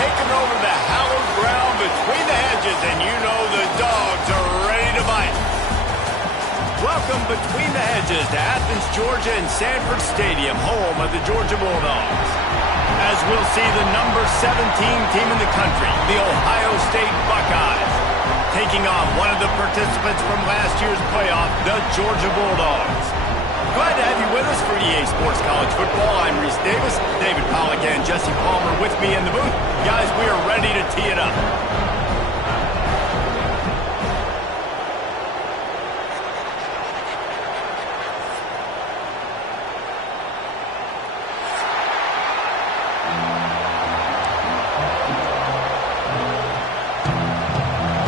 taking over the hallowed ground between the hedges, and you know the dogs are ready to bite. Welcome between the hedges to Athens, Georgia and Sanford Stadium, home of the Georgia Bulldogs. As we'll see the number 17 team in the country, the Ohio State Buckeyes, taking on one of the participants from last year's playoff, the Georgia Bulldogs. Glad to have you with us for EA Sports College Football. I'm Reese Davis, David Pollack and Jesse Palmer with me in the booth. Guys, we are ready to tee it up.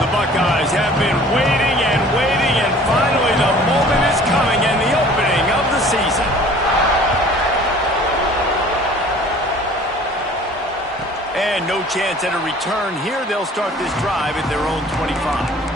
The Buckeyes have been waiting and finally the moment is coming and the opening of the season. And no chance at a return here. They'll start this drive at their own 25.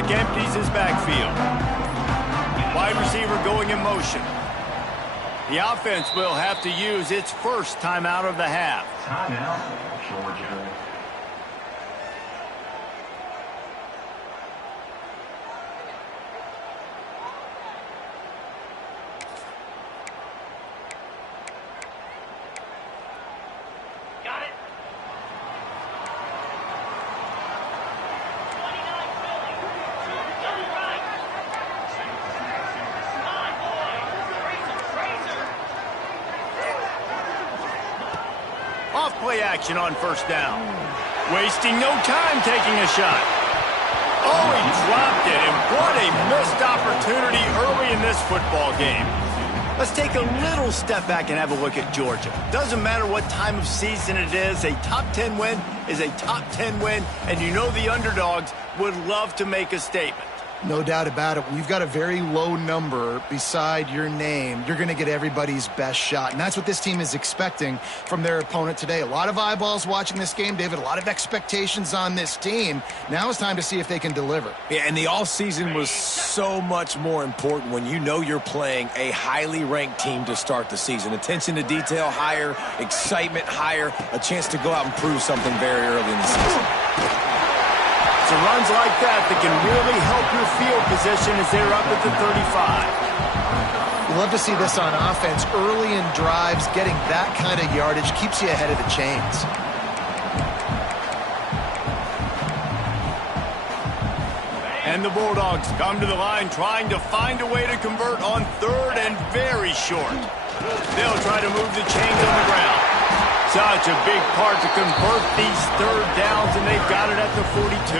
Empties his backfield. Wide receiver going in motion. The offense will have to use its first timeout of the half. Timeout, Georgia. Off-play action on first down. Wasting no time taking a shot. Oh, he dropped it, and what a missed opportunity early in this football game. Let's take a little step back and have a look at Georgia. Doesn't matter what time of season it is, a top 10 win is a top 10 win, and you know the underdogs would love to make a statement. No doubt about it. When you've got a very low number beside your name, you're going to get everybody's best shot. And that's what this team is expecting from their opponent today. A lot of eyeballs watching this game, David. A lot of expectations on this team. Now it's time to see if they can deliver. Yeah, and the offseason was so much more important when you know you're playing a highly ranked team to start the season. Attention to detail higher, excitement higher, a chance to go out and prove something very early in the season. So runs like that can really help your field position as they're up at the 35. You love to see this on offense. Early in drives, getting that kind of yardage keeps you ahead of the chains. And the Bulldogs come to the line trying to find a way to convert on third and very short. They'll try to move the chains on the ground. Such a big part to convert these third downs, and they've got it at the 42.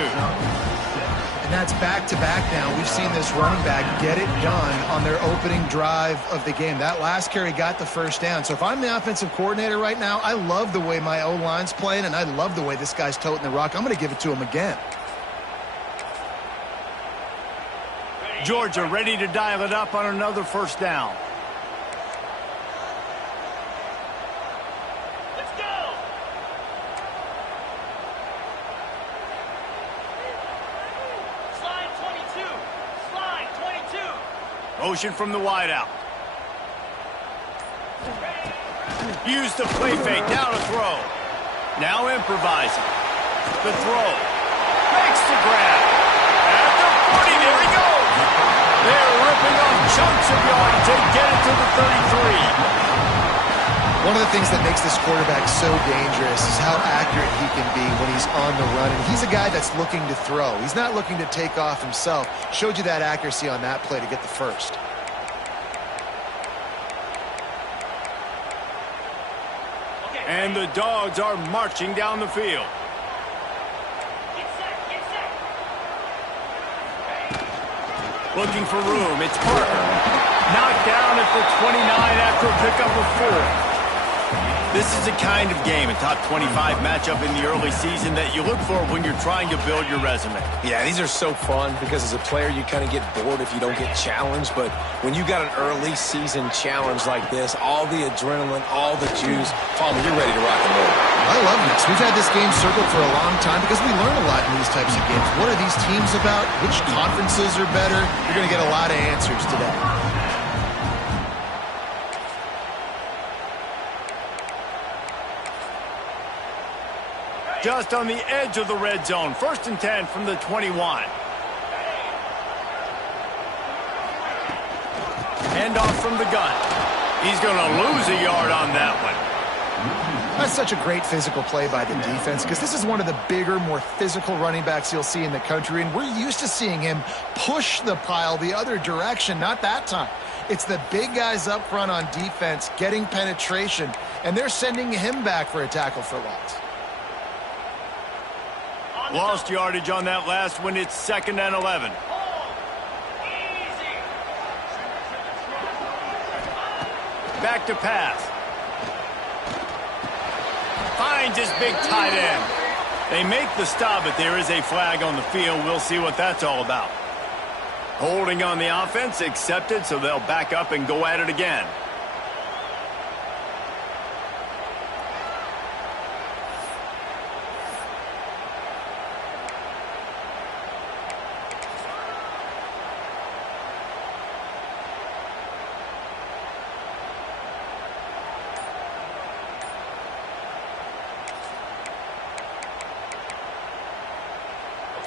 And that's back-to-back now. We've seen this running back get it done on their opening drive of the game. That last carry got the first down. So if I'm the offensive coordinator right now, I love the way my O-line's playing, and I love the way this guy's toting the rock. I'm going to give it to him again. Georgia ready to dial it up on another first down. Motion from the wideout. Use the play fake. Now to throw. Now improvising. The throw. Makes the grab. At the 40. There he goes. They're ripping off chunks of yards. They get it to the 33. One of the things that makes this quarterback so dangerous is how accurate he can be when he's on the run. And he's a guy that's looking to throw. He's not looking to take off himself. Showed you that accuracy on that play to get the first. And the Dogs are marching down the field. Looking for room. It's Parker. Knocked down at the 29 after a pickup of 4. This is the kind of game, a top 25 matchup in the early season that you look for when you're trying to build your resume. Yeah, these are so fun because as a player, you kind of get bored if you don't get challenged. But when you got an early season challenge like this, all the adrenaline, all the juice, Palmer, you're ready to rock and roll. I love this. We've had this game circled for a long time because we learn a lot in these types of games. What are these teams about? Which conferences are better? You're going to get a lot of answers today. Just on the edge of the red zone. 1st and 10 from the 21. Handoff from the gun. He's going to lose a yard on that one. That's such a great physical play by the defense because this is one of the bigger, more physical running backs you'll see in the country, and we're used to seeing him push the pile the other direction. Not that time. It's the big guys up front on defense getting penetration, and they're sending him back for a tackle for loss. Lost yardage on that last one. It's 2nd and 11. Back to pass. Finds his big tight end. They make the stop, but there is a flag on the field. We'll see what that's all about. Holding on the offense, accepted, so they'll back up and go at it again.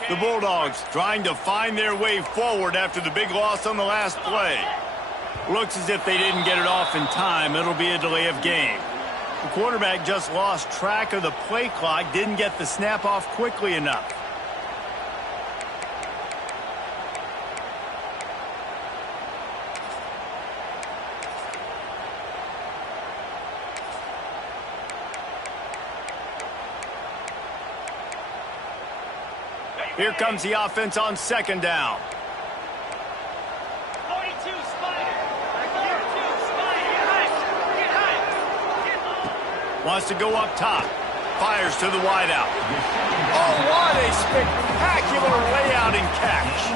The Bulldogs trying to find their way forward after the big loss on the last play. Looks as if they didn't get it off in time. It'll be a delay of game. The quarterback just lost track of the play clock, didn't get the snap off quickly enough. Here comes the offense on 2nd down. 42 Spider. 42 Spider. Get high. Wants to go up top. Fires to the wideout. Oh, what a spectacular layout and catch.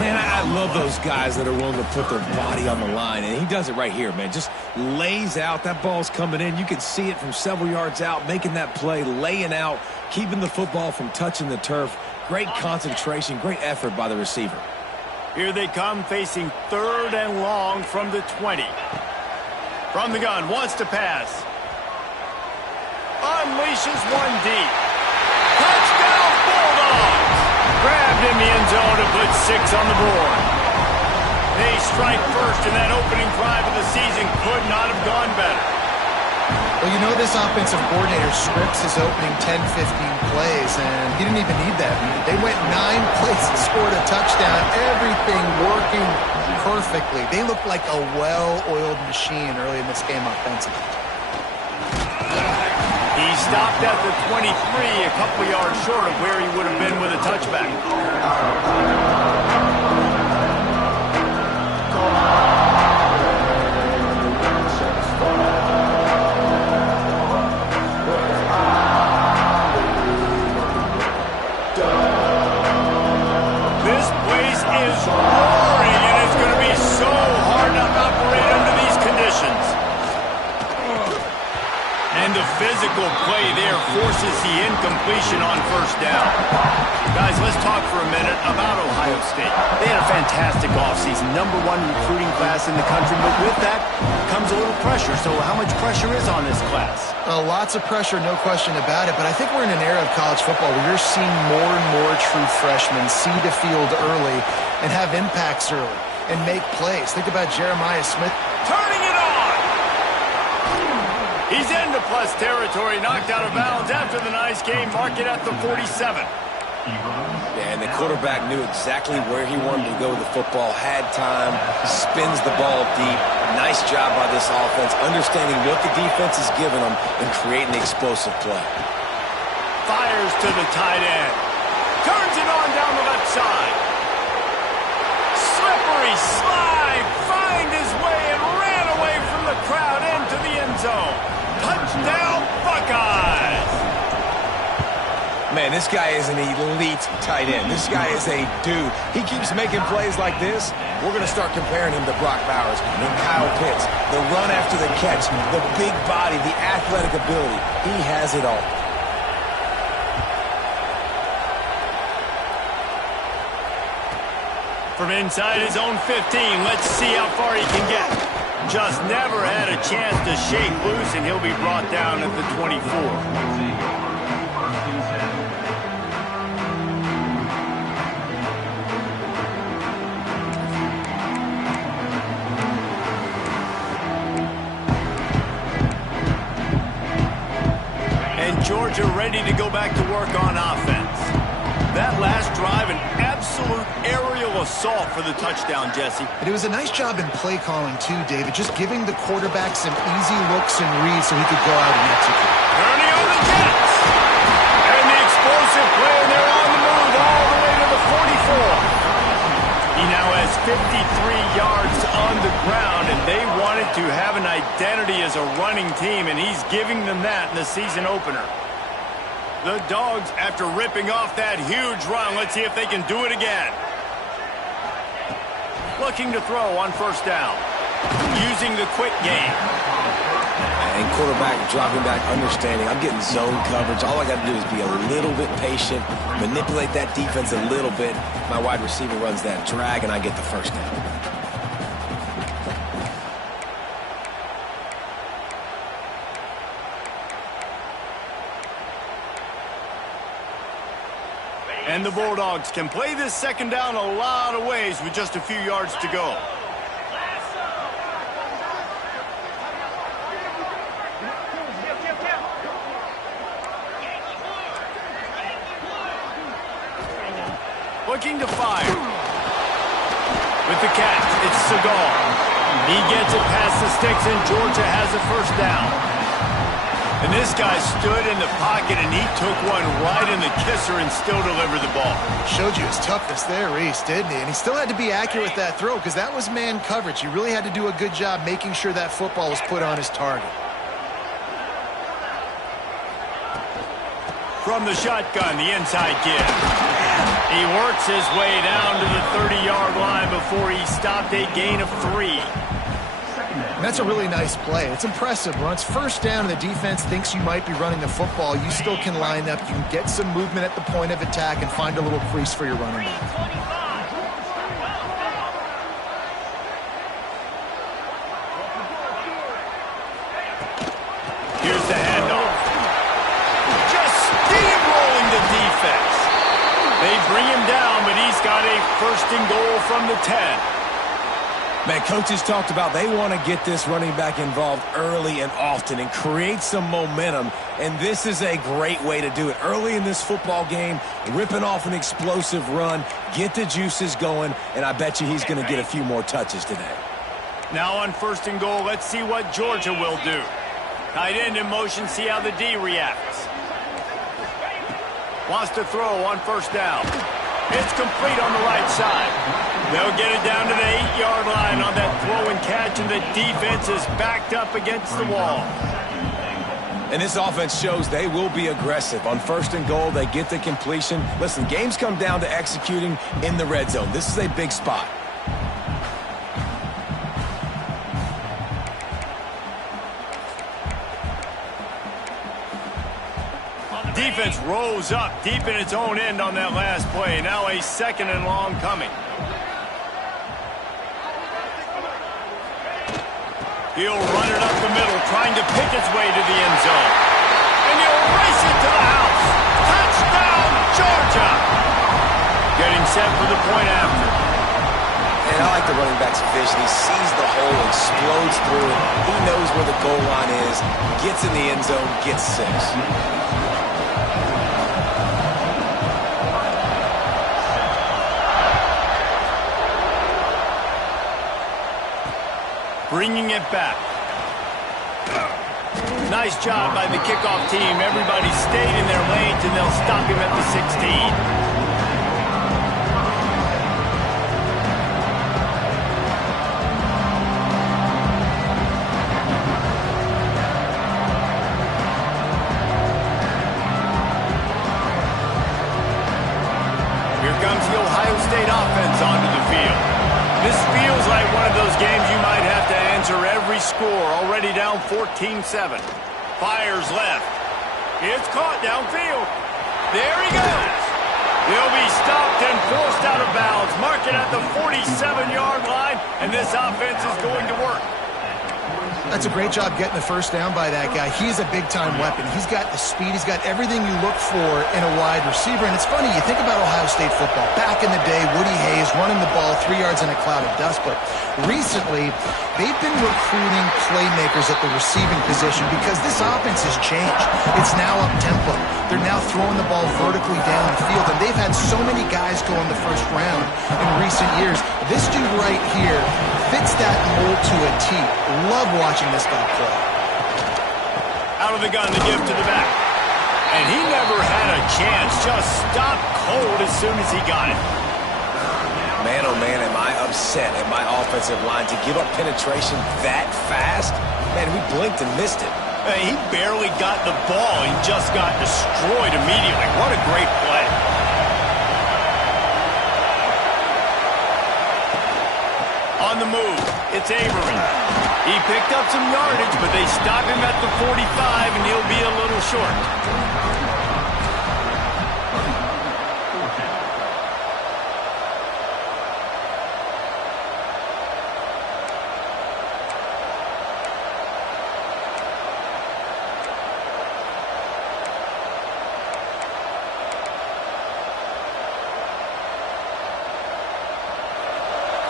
Man, I love those guys that are willing to put their body on the line, and he does it right here, man. Just lays out. That ball's coming in. You can see it from several yards out, making that play, laying out, keeping the football from touching the turf. Great concentration, great effort by the receiver. Here they come, facing 3rd and long from the 20. From the gun, wants to pass. Unleashes one deep. Touchdown Bulldogs! Grabbed in the end zone to put 6 on the board. They strike first, and that opening drive of the season could not have gone better. Well, you know this offensive coordinator scripts his opening 10, 15 plays, and he didn't even need that. They went 9 plays and scored a touchdown, everything working perfectly. They looked like a well-oiled machine early in this game offensively. He stopped at the 23, a couple yards short of where he would have been with a touchback. This place is roaring, and it's going to be so hard to operate under these conditions. And the physical play there forces the incompletion on 1st down. Guys, let's talk for a minute about Ohio State. They had a fantastic offseason, #1 recruiting class in the country, but with that comes a little pressure. So how much pressure is on this class? Lots of pressure, no question about it, but I think we're in an era of college football where you're seeing more and more true freshmen see the field early and have impacts early and make plays. Think about Jeremiah Smith. Turning it on! He's into plus territory, knocked out of bounds after the nice game. Mark it at the 47. Yeah, and the quarterback knew exactly where he wanted to go with the football, had time, spins the ball deep. Nice job by this offense, understanding what the defense is giving them and creating the explosive play. Fires to the tight end. Turns it on down the left side. Slippery slide. Find his way and ran away from the crowd into the end zone. Touchdown. Man, this guy is an elite tight end. This guy is a dude. He keeps making plays like this. We're going to start comparing him to Brock Bowers and Kyle Pitts. The run after the catch, the big body, the athletic ability. He has it all. From inside his own 15, let's see how far he can get. Just never had a chance to shake loose, and he'll be brought down at the 24. Georgia ready to go back to work on offense. That last drive, an absolute aerial assault for the touchdown, Jesse. But it was a nice job in play calling, too, David. Just giving the quarterback some easy looks and reads so he could go out and execute. Turning on the Jets. And the explosive play, and they're on the move all the way to the 44. He now has 53 yards on the ground, and they wanted to have an identity as a running team, and he's giving them that in the season opener. The Dogs, after ripping off that huge run, let's see if they can do it again. Looking to throw on first down. Using the quick game. And quarterback dropping back, understanding. I'm getting zone coverage. All I got to do is be a little bit patient, manipulate that defense a little bit. My wide receiver runs that drag, and I get the first down. And the Bulldogs can play this second down a lot of ways with just a few yards to go. Looking to fire. With the catch, it's Seagal. He gets it past the sticks, and Georgia has a first down. And this guy stood in the pocket, and he took one right in the kisser and still delivered the ball. Showed you his toughness there, Reese, didn't he? And he still had to be accurate with that throw because that was man coverage. He really had to do a good job making sure that football was put on his target. From the shotgun, the inside give. He works his way down to the 30-yard line before he stopped a gain of 3. And that's a really nice play. It's impressive. When it's first down and the defense thinks you might be running the football, you still can line up. You can get some movement at the point of attack and find a little crease for your running back. Here's the handoff. Just steamrolling the defense. They bring him down, but he's got a first and goal from the 10. Man, coaches talked about they want to get this running back involved early and often and create some momentum, and this is a great way to do it. Early in this football game, ripping off an explosive run, get the juices going, and I bet you he's going to get a few more touches today. Now on first and goal, let's see what Georgia will do. Tight end in motion, see how the D reacts. Wants to throw on first down. It's complete on the right side. They'll get it down to the 8-yard line on that throw and catch, and the defense is backed up against the wall. And this offense shows they will be aggressive. On first and goal, they get the completion. Listen, games come down to executing in the red zone. This is a big spot. Defense rose up deep in its own end on that last play. Now a second and long coming. He'll run it up the middle, trying to pick its way to the end zone. And he'll race it to the house. Touchdown, Georgia! Getting set for the point after. And I like the running back's vision. He sees the hole, explodes through it. He knows where the goal line is, gets in the end zone, gets 6. Bringing it back. Nice job by the kickoff team. Everybody stayed in their lanes, and they'll stop him at the 16. Here comes the Ohio State offense onto the field. This feels like one of those games you might have to answer every score. Already down 14-7. Fires left. It's caught downfield. There he goes. He'll be stopped and forced out of bounds. Mark it at the 47-yard line, and this offense is going to work. That's a great job getting the first down by that guy. He's a big-time weapon. He's got the speed. He's got everything you look for in a wide receiver. And it's funny, you think about Ohio State football. Back in the day, Woody Hayes running the ball 3 yards in a cloud of dust. But recently, they've been recruiting playmakers at the receiving position because this offense has changed. It's now up-tempo. They're now throwing the ball vertically down the field. And they've had so many guys go in the first round in recent years. This dude right here fits that mold to a T. Love watching this guy play. Out of the gun to give to the back. And he never had a chance. Just stopped cold as soon as he got it. Man, oh man, am I upset at my offensive line to give up penetration that fast? Man, we blinked and missed it. He barely got the ball. He just got destroyed immediately. What a great play. On the move, it's Avery. He picked up some yardage, but they stop him at the 45, and he'll be a little short.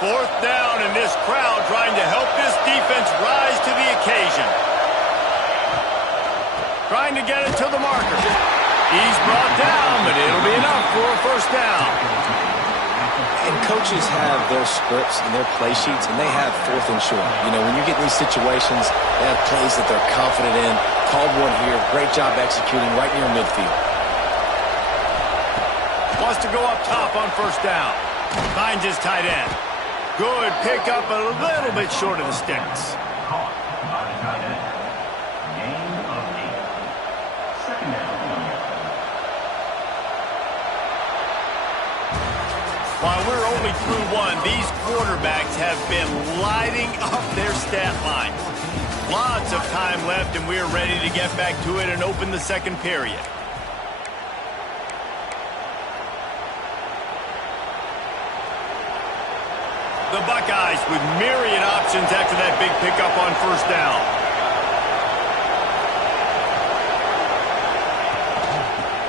Fourth down, and this crowd trying to help this defense rise to the occasion. Trying to get it to the marker. He's brought down, but it'll be enough for a first down. And coaches have their scripts and their play sheets, and they have fourth and short. You know, when you get in these situations, they have plays that they're confident in. Called one here. Great job executing right near midfield. Wants to go up top on first down. Finds his tight end. Good pickup, a little bit short of the sticks. Caught by the tight end. Gain of 8. Second down. While we're only through one, these quarterbacks have been lighting up their stat lines. Lots of time left, and we're ready to get back to it and open the second period. The Buckeyes with myriad options after that big pickup on first down.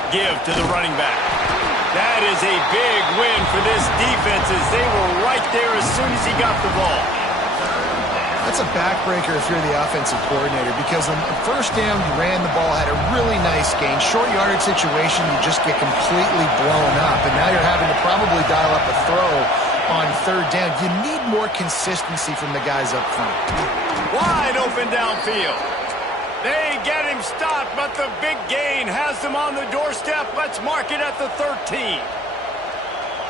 Give to the running back. That is a big win for this defense as they were right there as soon as he got the ball. That's a backbreaker if you're the offensive coordinator because on first down, you ran the ball, had a really nice gain. Short yardage situation, you just get completely blown up. And now you're having to probably dial up a throw on third down. You need more consistency from the guys up front. Wide open downfield. They get him stopped, but the big gain has them on the doorstep. Let's mark it at the 13.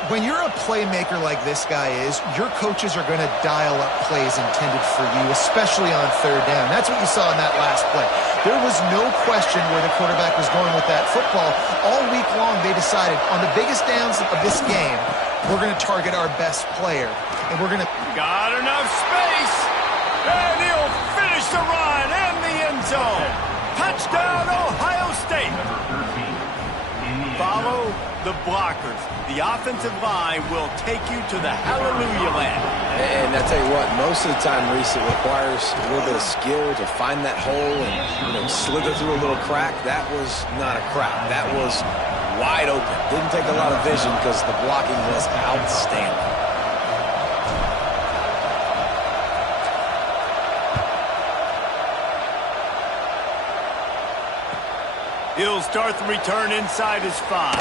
When you're a playmaker like this guy is, your coaches are going to dial up plays intended for you, especially on third down. That's what you saw in that last play. There was no question where the quarterback was going with that football. All week long, they decided on the biggest downs of this game, we're going to target our best player, and we're going to... Got enough space, and he'll finish the run in the end zone. Touchdown, Ohio State. Follow the blockers. The offensive line will take you to the hallelujah land. And I tell you what, most of the time, Reese, it requires a little bit of skill to find that hole and slither through a little crack. That was not a crack. That was wide open. Didn't take a lot of vision because the blocking was outstanding. He'll start the return inside his 5.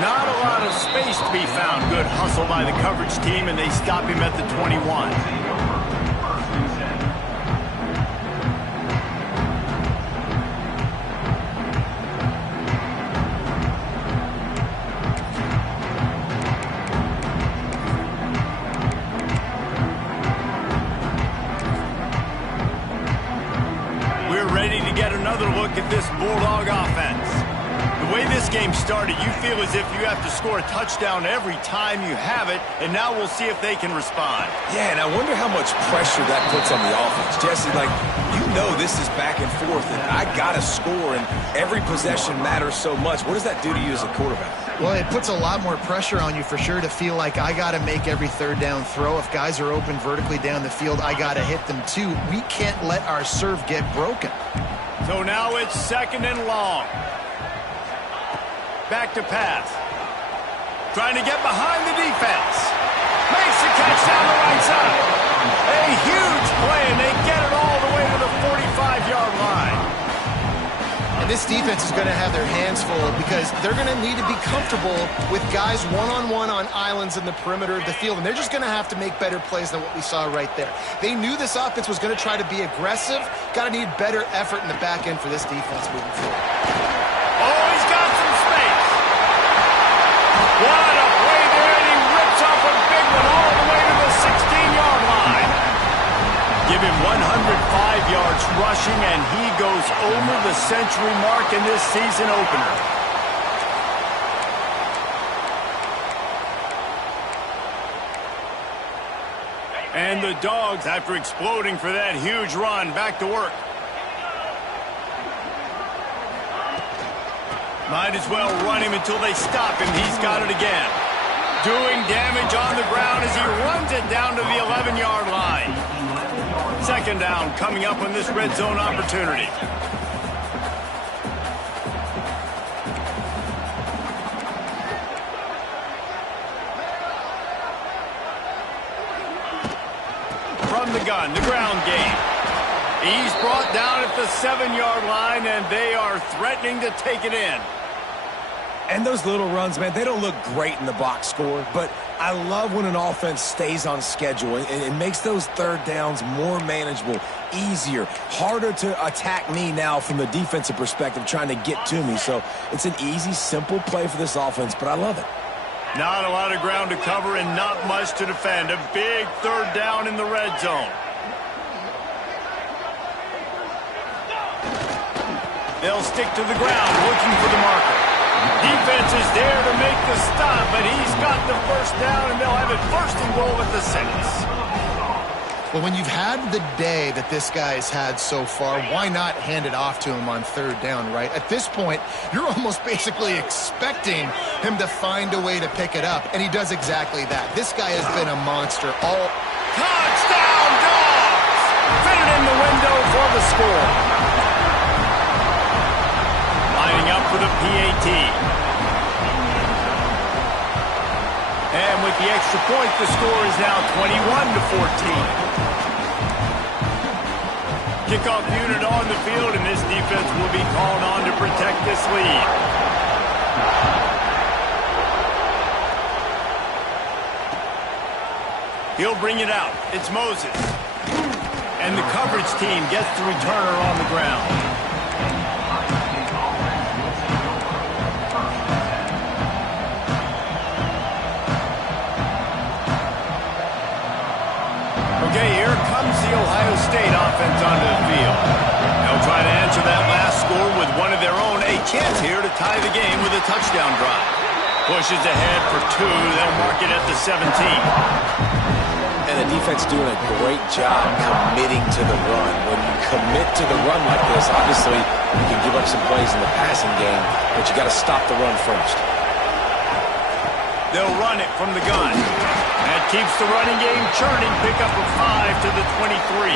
Not a lot of space to be found. Good hustle by the coverage team, and they stop him at the 21. We're ready to get another look at this Bulldog offense. The way this game started, you feel as if you have to score a touchdown every time you have it, and now we'll see if they can respond. Yeah, and I wonder how much pressure that puts on the offense. Jesse, like, you know this is back and forth, and I got to score, and every possession matters so much. What does that do to you as a quarterback? Well, it puts a lot more pressure on you for sure to feel like I got to make every third down throw. If guys are open vertically down the field, I got to hit them too. We can't let our serve get broken. So now it's 2nd and long. Back to pass. Trying to get behind the defense. Makes the catch down the right side. A huge play, and they get it all the way to the 45-yard line. And this defense is going to have their hands full because they're going to need to be comfortable with guys one-on-one on islands in the perimeter of the field, and they're just going to have to make better plays than what we saw right there. They knew this offense was going to try to be aggressive. Got to need better effort in the back end for this defense moving forward. Oh, he's got some space. What a play there, and he rips off a big one all the way to the 16-yard line. Give him 105 yards rushing, and he goes over the century mark in this season opener. And the Dogs, after exploding for that huge run, back to work. Might as well run him until they stop him. He's got it again. Doing damage on the ground as he runs it down to the 11-yard line. 2nd down coming up on this red zone opportunity. From the gun, the ground game. He's brought down at the 7-yard line, and they are threatening to take it in. And those little runs, man, they don't look great in the box score, but I love when an offense stays on schedule and it makes those third downs more manageable, easier, harder to attack me now from the defensive perspective trying to get to me. So it's an easy, simple play for this offense, but I love it. Not a lot of ground to cover and not much to defend. A big 3rd down in the red zone. They'll stick to the ground, looking for the marker. Defense is there to make the stop, but he's got the 1st down, and they'll have it 1st and goal at the 6. Well, when you've had the day that this guy's had so far, why not hand it off to him on 3rd down, right? At this point, you're almost basically expecting him to find a way to pick it up, and he does exactly that. This guy has been a monster all... Touchdown, Dogs! Fit it in the window for the score. Lining up for the PAT. And with the extra point, the score is now 21-14. Kickoff unit on the field, and this defense will be called on to protect this lead. He'll bring it out. It's Moses. And the coverage team gets the returner on the ground. Okay, here comes the Ohio State offense onto the field. They'll try to answer that last score with one of their own. A chance here to tie the game with a touchdown drive. Pushes ahead for 2. They'll mark it at the 17. And the defense doing a great job committing to the run. When you commit to the run like this, obviously you can give up some plays in the passing game, but you got to stop the run first. They'll run it from the gun. That keeps the running game churning. Pick up a 5 to the 23.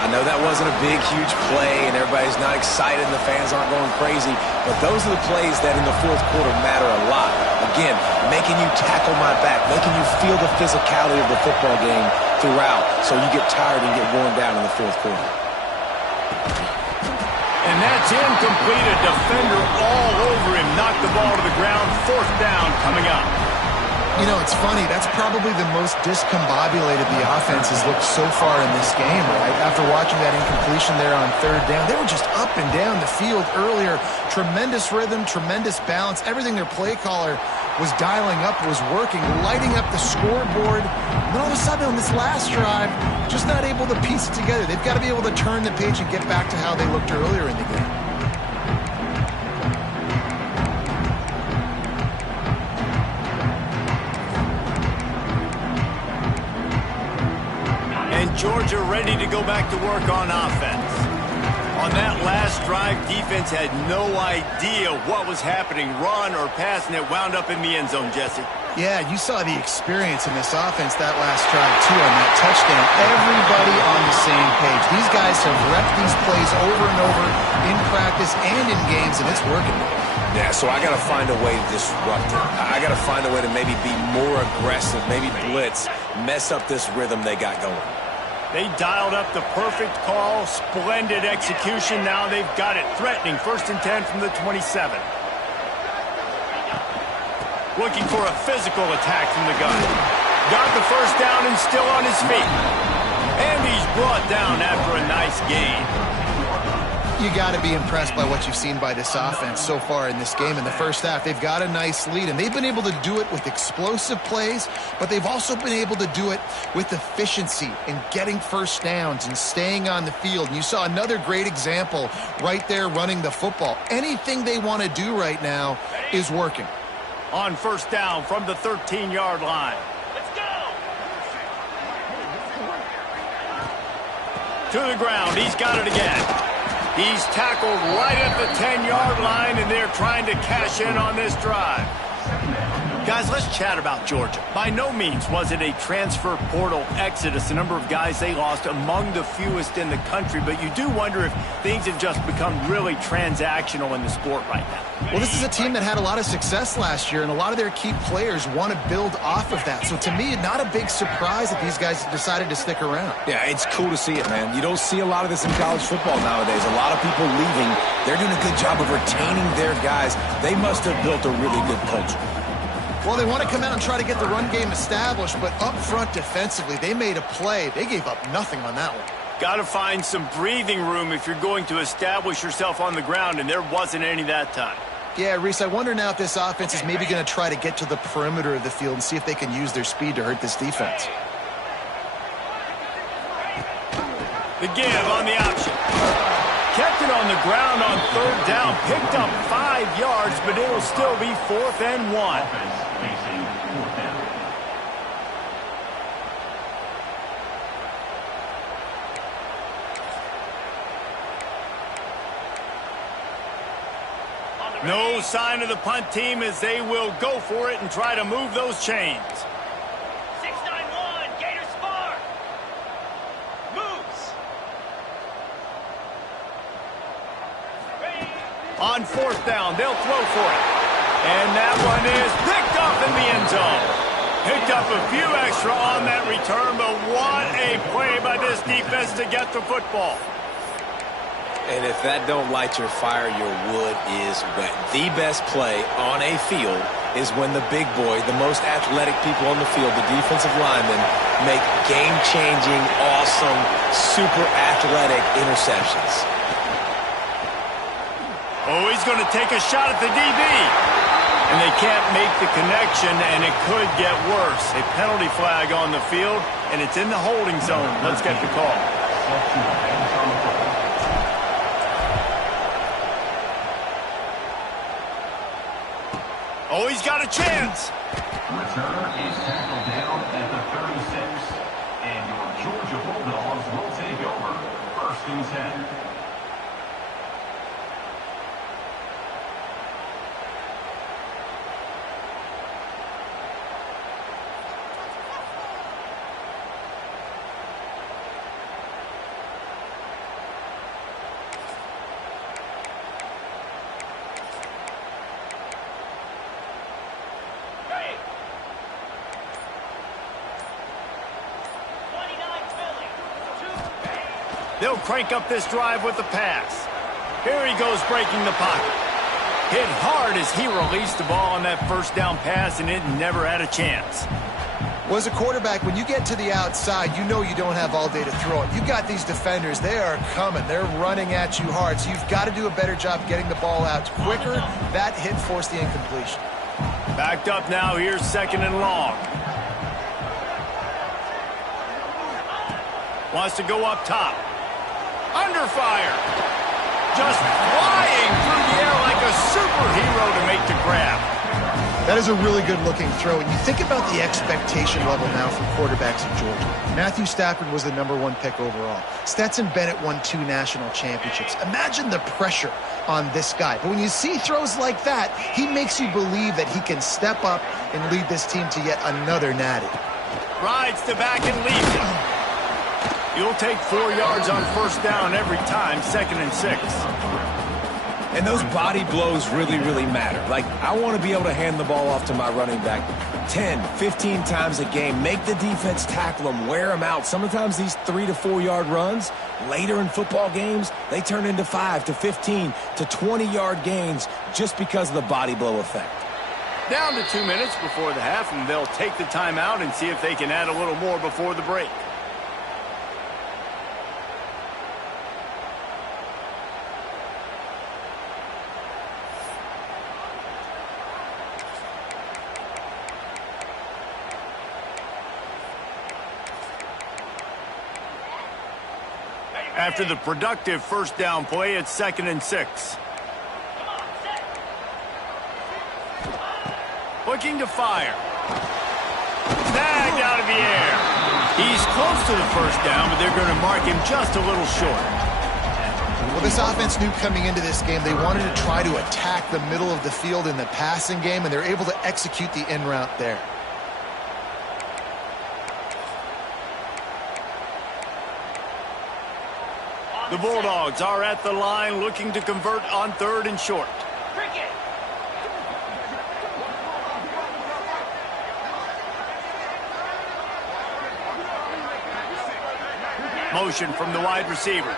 I know that wasn't a big, huge play, and everybody's not excited, and the fans aren't going crazy, but those are the plays that in the 4th quarter matter a lot. Again, making you tackle my back, making you feel the physicality of the football game throughout, so you get tired and get worn down in the 4th quarter. And that's incomplete. A defender all over him. Knocked the ball to the ground. 4th down coming up. You know, it's funny. That's probably the most discombobulated the offense has looked so far in this game, right? After watching that incompletion there on 3rd down, they were just up and down the field earlier. Tremendous rhythm, tremendous balance. Everything their play caller was dialing up was working, lighting up the scoreboard. And then all of a sudden on this last drive, just not able to piece it together. They've got to be able to turn the page and get back to how they looked earlier in the game. Georgia ready to go back to work on offense. On that last drive, defense had no idea what was happening, run or pass, and it wound up in the end zone, Jesse. Yeah, you saw the experience in this offense that last drive, too, on that touchdown. Everybody on the same page. These guys have repped these plays over and over in practice and in games, and it's working. Yeah, so I got to find a way to disrupt it. I got to find a way to maybe be more aggressive, maybe blitz, mess up this rhythm they got going. They dialed up the perfect call, splendid execution. Now they've got it threatening. 1st and 10 from the 27. Looking for a physical attack from the gun. Got the first down and still on his feet. And he's brought down after a nice gain. You got to be impressed by what you've seen by this offense so far in this game. In the first half, they've got a nice lead, and they've been able to do it with explosive plays, but they've also been able to do it with efficiency and getting first downs and staying on the field. And you saw another great example right there running the football. Anything they want to do right now is working. On 1st down from the 13-yard line. Let's go! To the ground. He's got it again. He's tackled right at the 10-yard line, and they're trying to cash in on this drive. Guys, let's chat about Georgia. By no means was it a transfer portal exodus, the number of guys they lost among the fewest in the country, but you do wonder if things have just become really transactional in the sport right now. Well, this is a team that had a lot of success last year, and a lot of their key players want to build off of that. So to me, not a big surprise that these guys decided to stick around. Yeah, it's cool to see it, man. You don't see a lot of this in college football nowadays. A lot of people leaving. They're doing a good job of retaining their guys. They must have built a really good culture. Well, they want to come out and try to get the run game established, but up front defensively, they made a play. They gave up nothing on that one. Got to find some breathing room if you're going to establish yourself on the ground, and there wasn't any that time. Yeah, Reese, I wonder now if this offense is maybe going to try to get to the perimeter of the field and see if they can use their speed to hurt this defense. The give on the option. Kept it on the ground on 3rd down. Picked up 5 yards, but it'll still be 4th and 1. Offense facing 4th down. No sign of the punt team as they will go for it and try to move those chains. 6-9-1, Gators far. Moves. On 4th down, they'll throw for it. And that one is picked up in the end zone. Picked up a few extra on that return, but what a play by this defense to get the football. And if that don't light your fire, your wood is wet. The best play on a field is when the big boy, the most athletic people on the field, the defensive linemen, make game-changing, awesome, super athletic interceptions. Oh, he's going to take a shot at the DB. And they can't make the connection, and it could get worse. A penalty flag on the field, and it's in the holding zone. Let's get the call. Oh, he's got a chance. Return is tackled down at the 36, and your Georgia Bulldogs will take over 1st and 10. They'll crank up this drive with the pass. Here he goes breaking the pocket. Hit hard as he released the ball on that 1st down pass, and it never had a chance. Well, as a quarterback, when you get to the outside, you know you don't have all day to throw it. You've got these defenders. They are coming. They're running at you hard, so you've got to do a better job getting the ball out quicker. That hit forced the incompletion. Backed up now. Here's 2nd and long. Wants to go up top. Under fire. Just flying through the air like a superhero to make the grab. That is a really good-looking throw. And you think about the expectation level now from quarterbacks in Georgia. Matthew Stafford was the #1 pick overall. Stetson Bennett won 2 national championships. Imagine the pressure on this guy. But when you see throws like that, he makes you believe that he can step up and lead this team to yet another natty. Rides to back and leaves it. You'll take 4 yards on first down every time, 2nd and 6. And those body blows really, really matter. Like, I want to be able to hand the ball off to my running back 10, 15 times a game. Make the defense tackle them, wear them out. Sometimes these 3 to 4 yard runs, later in football games, they turn into 5 to 15 to 20-yard gains just because of the body blow effect. Down to 2 minutes before the half, and they'll take the timeout and see if they can add a little more before the break. After the productive first down play, it's 2nd and 6. Looking to fire. Snagged out of the air. He's close to the first down, but they're going to mark him just a little short. Well, this offense knew coming into this game they wanted to try to attack the middle of the field in the passing game, and they're able to execute the in route there. The Bulldogs are at the line looking to convert on 3rd and short. Motion from the wide receiver.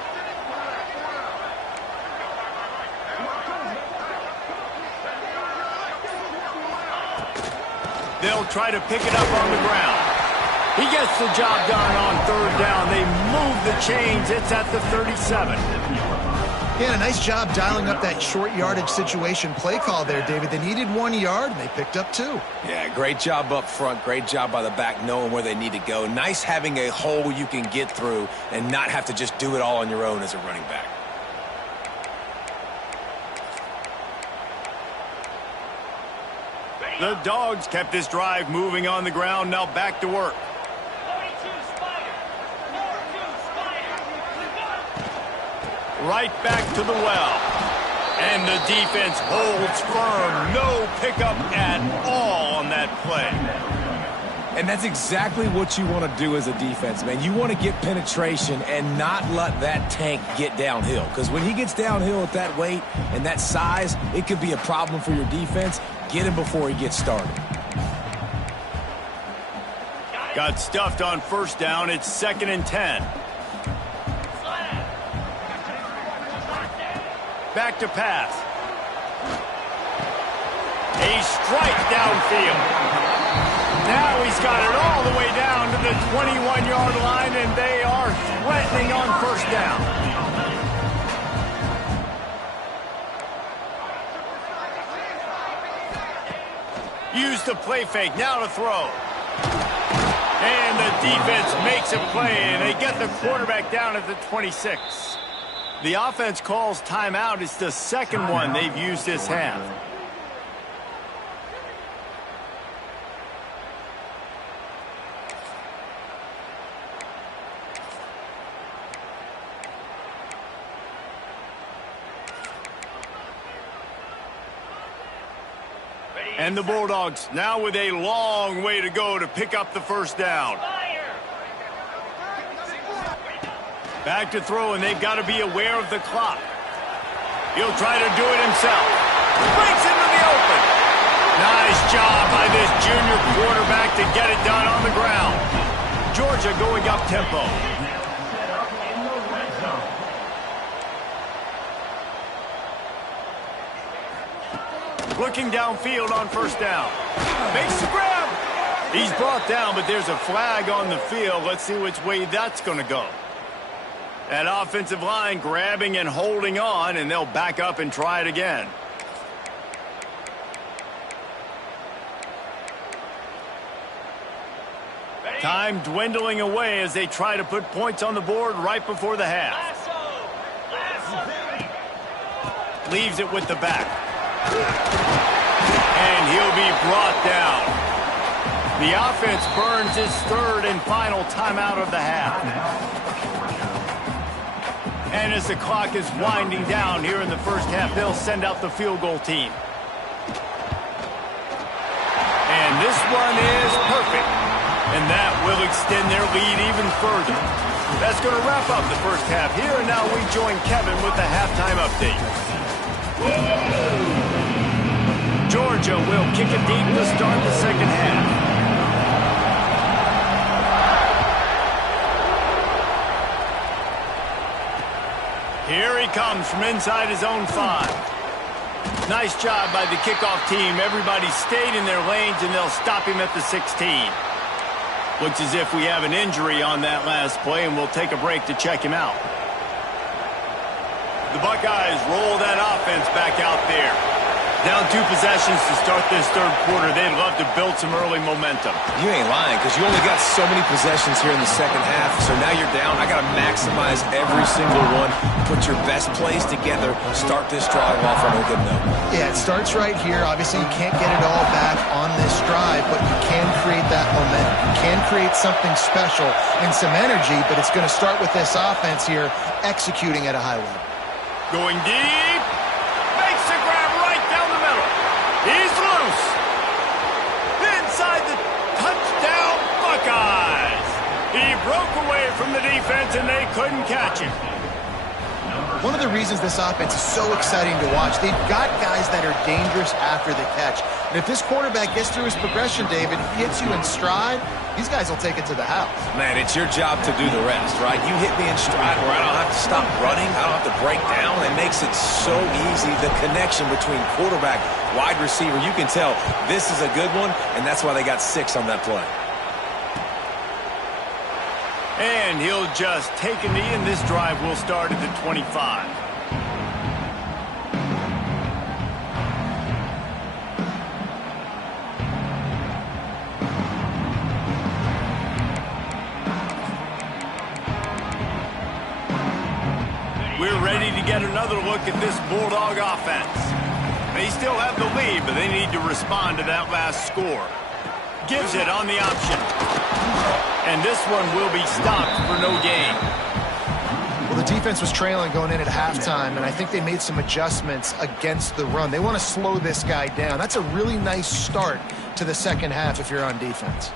They'll try to pick it up on the ground. He gets the job done on 3rd down. They move the chains. It's at the 37. Yeah, a nice job dialing up that short yardage situation play call there, David. They needed 1 yard, and they picked up 2. Yeah, great job up front. Great job by the back knowing where they need to go. Nice having a hole you can get through and not have to just do it all on your own as a running back. The Dogs kept this drive moving on the ground. Now back to work. Right back to the well. And the defense holds firm. No pickup at all on that play. And that's exactly what you want to do as a defense, man. You want to get penetration and not let that tank get downhill. Because when he gets downhill at that weight and that size, it could be a problem for your defense. Get him before he gets started. Got stuffed on first down. It's 2nd and 10. Back to pass. A strike downfield. Now he's got it all the way down to the 21-yard line, and they are threatening on first down. Use the play fake. Now to throw. And the defense makes a play, and they get the quarterback down at the 26. The offense calls timeout. It's the second one they've used this half. And the Bulldogs now with a long way to go to pick up the first down. Back to throw, and they've got to be aware of the clock. He'll try to do it himself. Breaks into the open. Nice job by this junior quarterback to get it done on the ground. Georgia going up tempo. Looking downfield on first down. Makes the grab. He's brought down, but there's a flag on the field. Let's see which way that's going to go. That offensive line grabbing and holding on, and they'll back up and try it again. Time dwindling away as they try to put points on the board right before the half. Leaves it with the back. And he'll be brought down. The offense burns its third and final timeout of the half. And as the clock is winding down here in the first half, they'll send out the field goal team. And this one is perfect. And that will extend their lead even further. That's going to wrap up the first half here. And now we join Kevin with the halftime update. Georgia will kick it deep to start the second half. Here he comes from inside his own 5. Nice job by the kickoff team. Everybody stayed in their lanes, and they'll stop him at the 16. Looks as if we have an injury on that last play, and we'll take a break to check him out. The Buckeyes roll that offense back out there. Down 2 possessions to start this third quarter. They'd love to build some early momentum. You ain't lying, because you only got so many possessions here in the second half, so now you're down. I got to maximize every single one, put your best plays together, start this drive off on a good note. Yeah, it starts right here. Obviously, you can't get it all back on this drive, but you can create that momentum. You can create something special and some energy, but it's going to start with this offense here executing at a high level. Going deep. Makes the grab right down the middle. He's loose. Inside the touchdown Buckeyes. He broke away from the defense, and they couldn't catch him. One of the reasons this offense is so exciting to watch, they've got guys that are dangerous after the catch. And if this quarterback gets through his progression, David, hits you in stride, these guys will take it to the house. Man, it's your job to do the rest, right? You hit me in stride where I don't have to stop running. I don't have to break down. It makes it so easy. The connection between quarterback, wide receiver, you can tell this is a good one, and that's why they got 6 on that play. And he'll just take a knee, and this drive will start at the 25. We're ready to get another look at this Bulldog offense. They still have the lead, but they need to respond to that last score. Gives it on the option. And this one will be stopped for no gain. Well, the defense was trailing going in at halftime, and I think they made some adjustments against the run. They want to slow this guy down. That's a really nice start to the second half if you're on defense.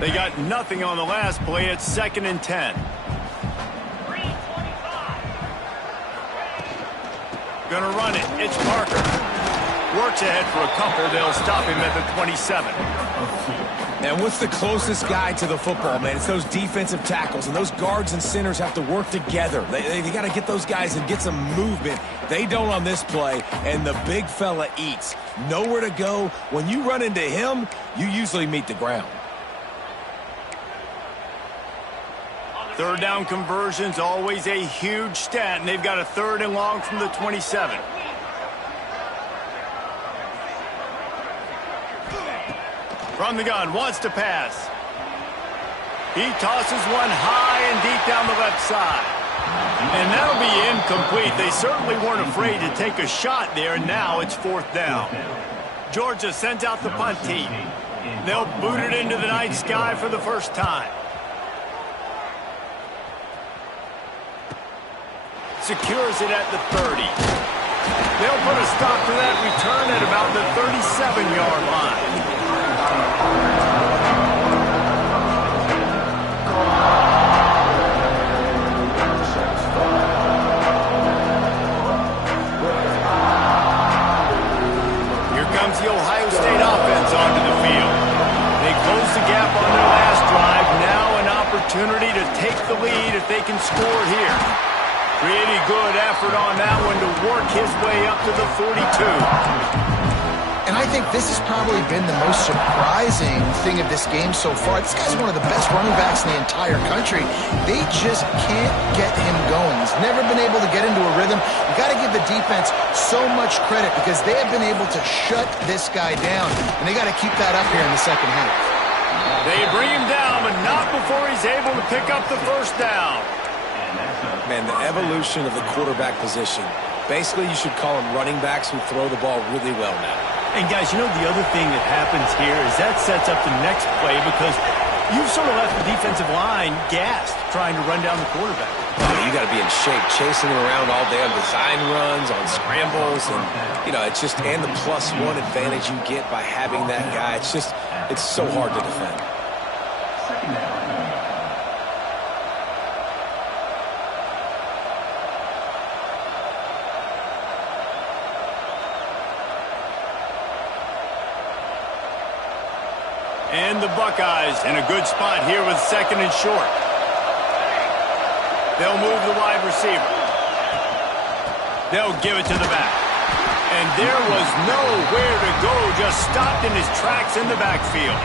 They got nothing on the last play. It's 2nd and 10. Gonna run it. It's Parker. Works ahead for a couple. They'll stop him at the 27. And what's the closest guy to the football, man? It's those defensive tackles, and those guards and centers have to work together. They got to get those guys and get some movement. They don't on this play, and the big fella eats. Nowhere to go. When you run into him, you usually meet the ground. Third down conversions, always a huge stat, and they've got a 3rd and long from the 27. From the gun, wants to pass. He tosses one high and deep down the left side. And that'll be incomplete. They certainly weren't afraid to take a shot there, and now it's 4th down. Georgia sends out the punt team. They'll boot it into the night sky for the first time. Secures it at the 30. They'll put a stop to that return at about the 37-yard line. Here comes the Ohio State offense onto the field. They close the gap on their last drive. Now an opportunity to take the lead if they can score here. Pretty good effort on that one to work his way up to the 42. And I think this has probably been the most surprising thing of this game so far. This guy's one of the best running backs in the entire country. They just can't get him going. He's never been able to get into a rhythm. You got to give the defense so much credit because they have been able to shut this guy down, and they got to keep that up here in the second half. They bring him down, but not before he's able to pick up the first down. Man, the evolution of the quarterback position Basically, you should call them running backs who throw the ball really well now. And, guys, you know the other thing that happens here is that sets up the next play because you've sort of left the defensive line gassed trying to run down the quarterback. You got to be in shape, chasing him around all day on design runs, on scrambles, and, you know, it's just, and the +1 advantage you get by having that guy. It's just, it's so hard to defend. Second down. And the Buckeyes in a good spot here with 2nd and short. They'll move the wide receiver. They'll give it to the back. And there was nowhere to go, just stopped in his tracks in the backfield.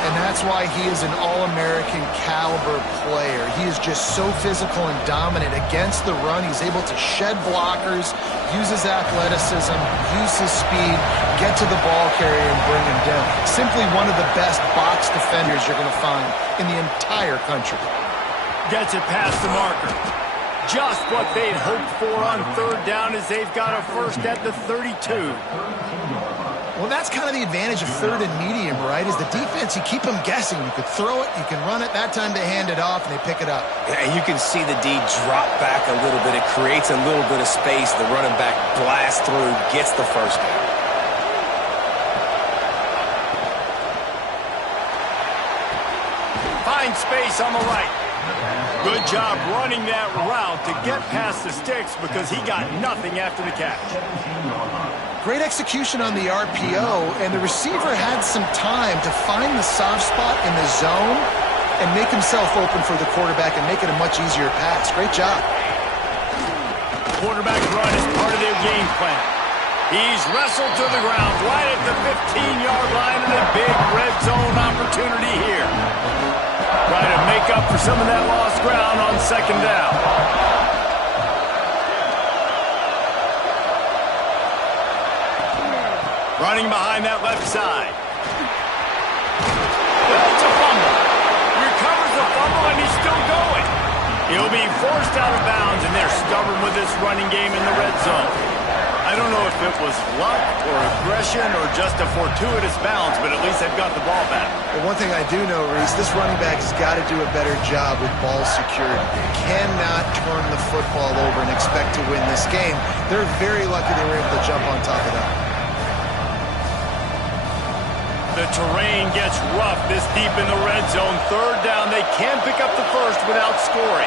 And that's why he is an All-American caliber player. He is just so physical and dominant against the run. He's able to shed blockers, use his athleticism, use his speed, get to the ball carrier and bring him down. Simply one of the best box defenders you're going to find in the entire country. Gets it past the marker. Just what they'd hoped for on 3rd down as they've got a first at the 32. Well, that's kind of the advantage of 3rd and medium, right? Is the defense, you keep them guessing. You could throw it, you can run it. That time they hand it off and they pick it up. Yeah, and you can see the D drop back a little bit. It creates a little bit of space. The running back blasts through, gets the first down. Finds space on the right. Good job running that route to get past the sticks because he got nothing after the catch. Great execution on the RPO, and the receiver had some time to find the soft spot in the zone and make himself open for the quarterback and make it a much easier pass. Great job. Quarterback run is part of their game plan. He's wrestled to the ground right at the 15-yard line and a big red zone opportunity here. Try to make up for some of that lost ground on 2nd down. Running behind that left side. That's a fumble. Recovers the fumble, and he's still going. He'll be forced out of bounds, and they're stubborn with this running game in the red zone. I don't know if it was luck or aggression or just a fortuitous bounce, but at least they've got the ball back. Well, one thing I do know, Reese, this running back has got to do a better job with ball security. They cannot turn the football over and expect to win this game. They're very lucky they were able to jump on top of that. The terrain gets rough this deep in the red zone. 3rd down, they can pick up the first without scoring.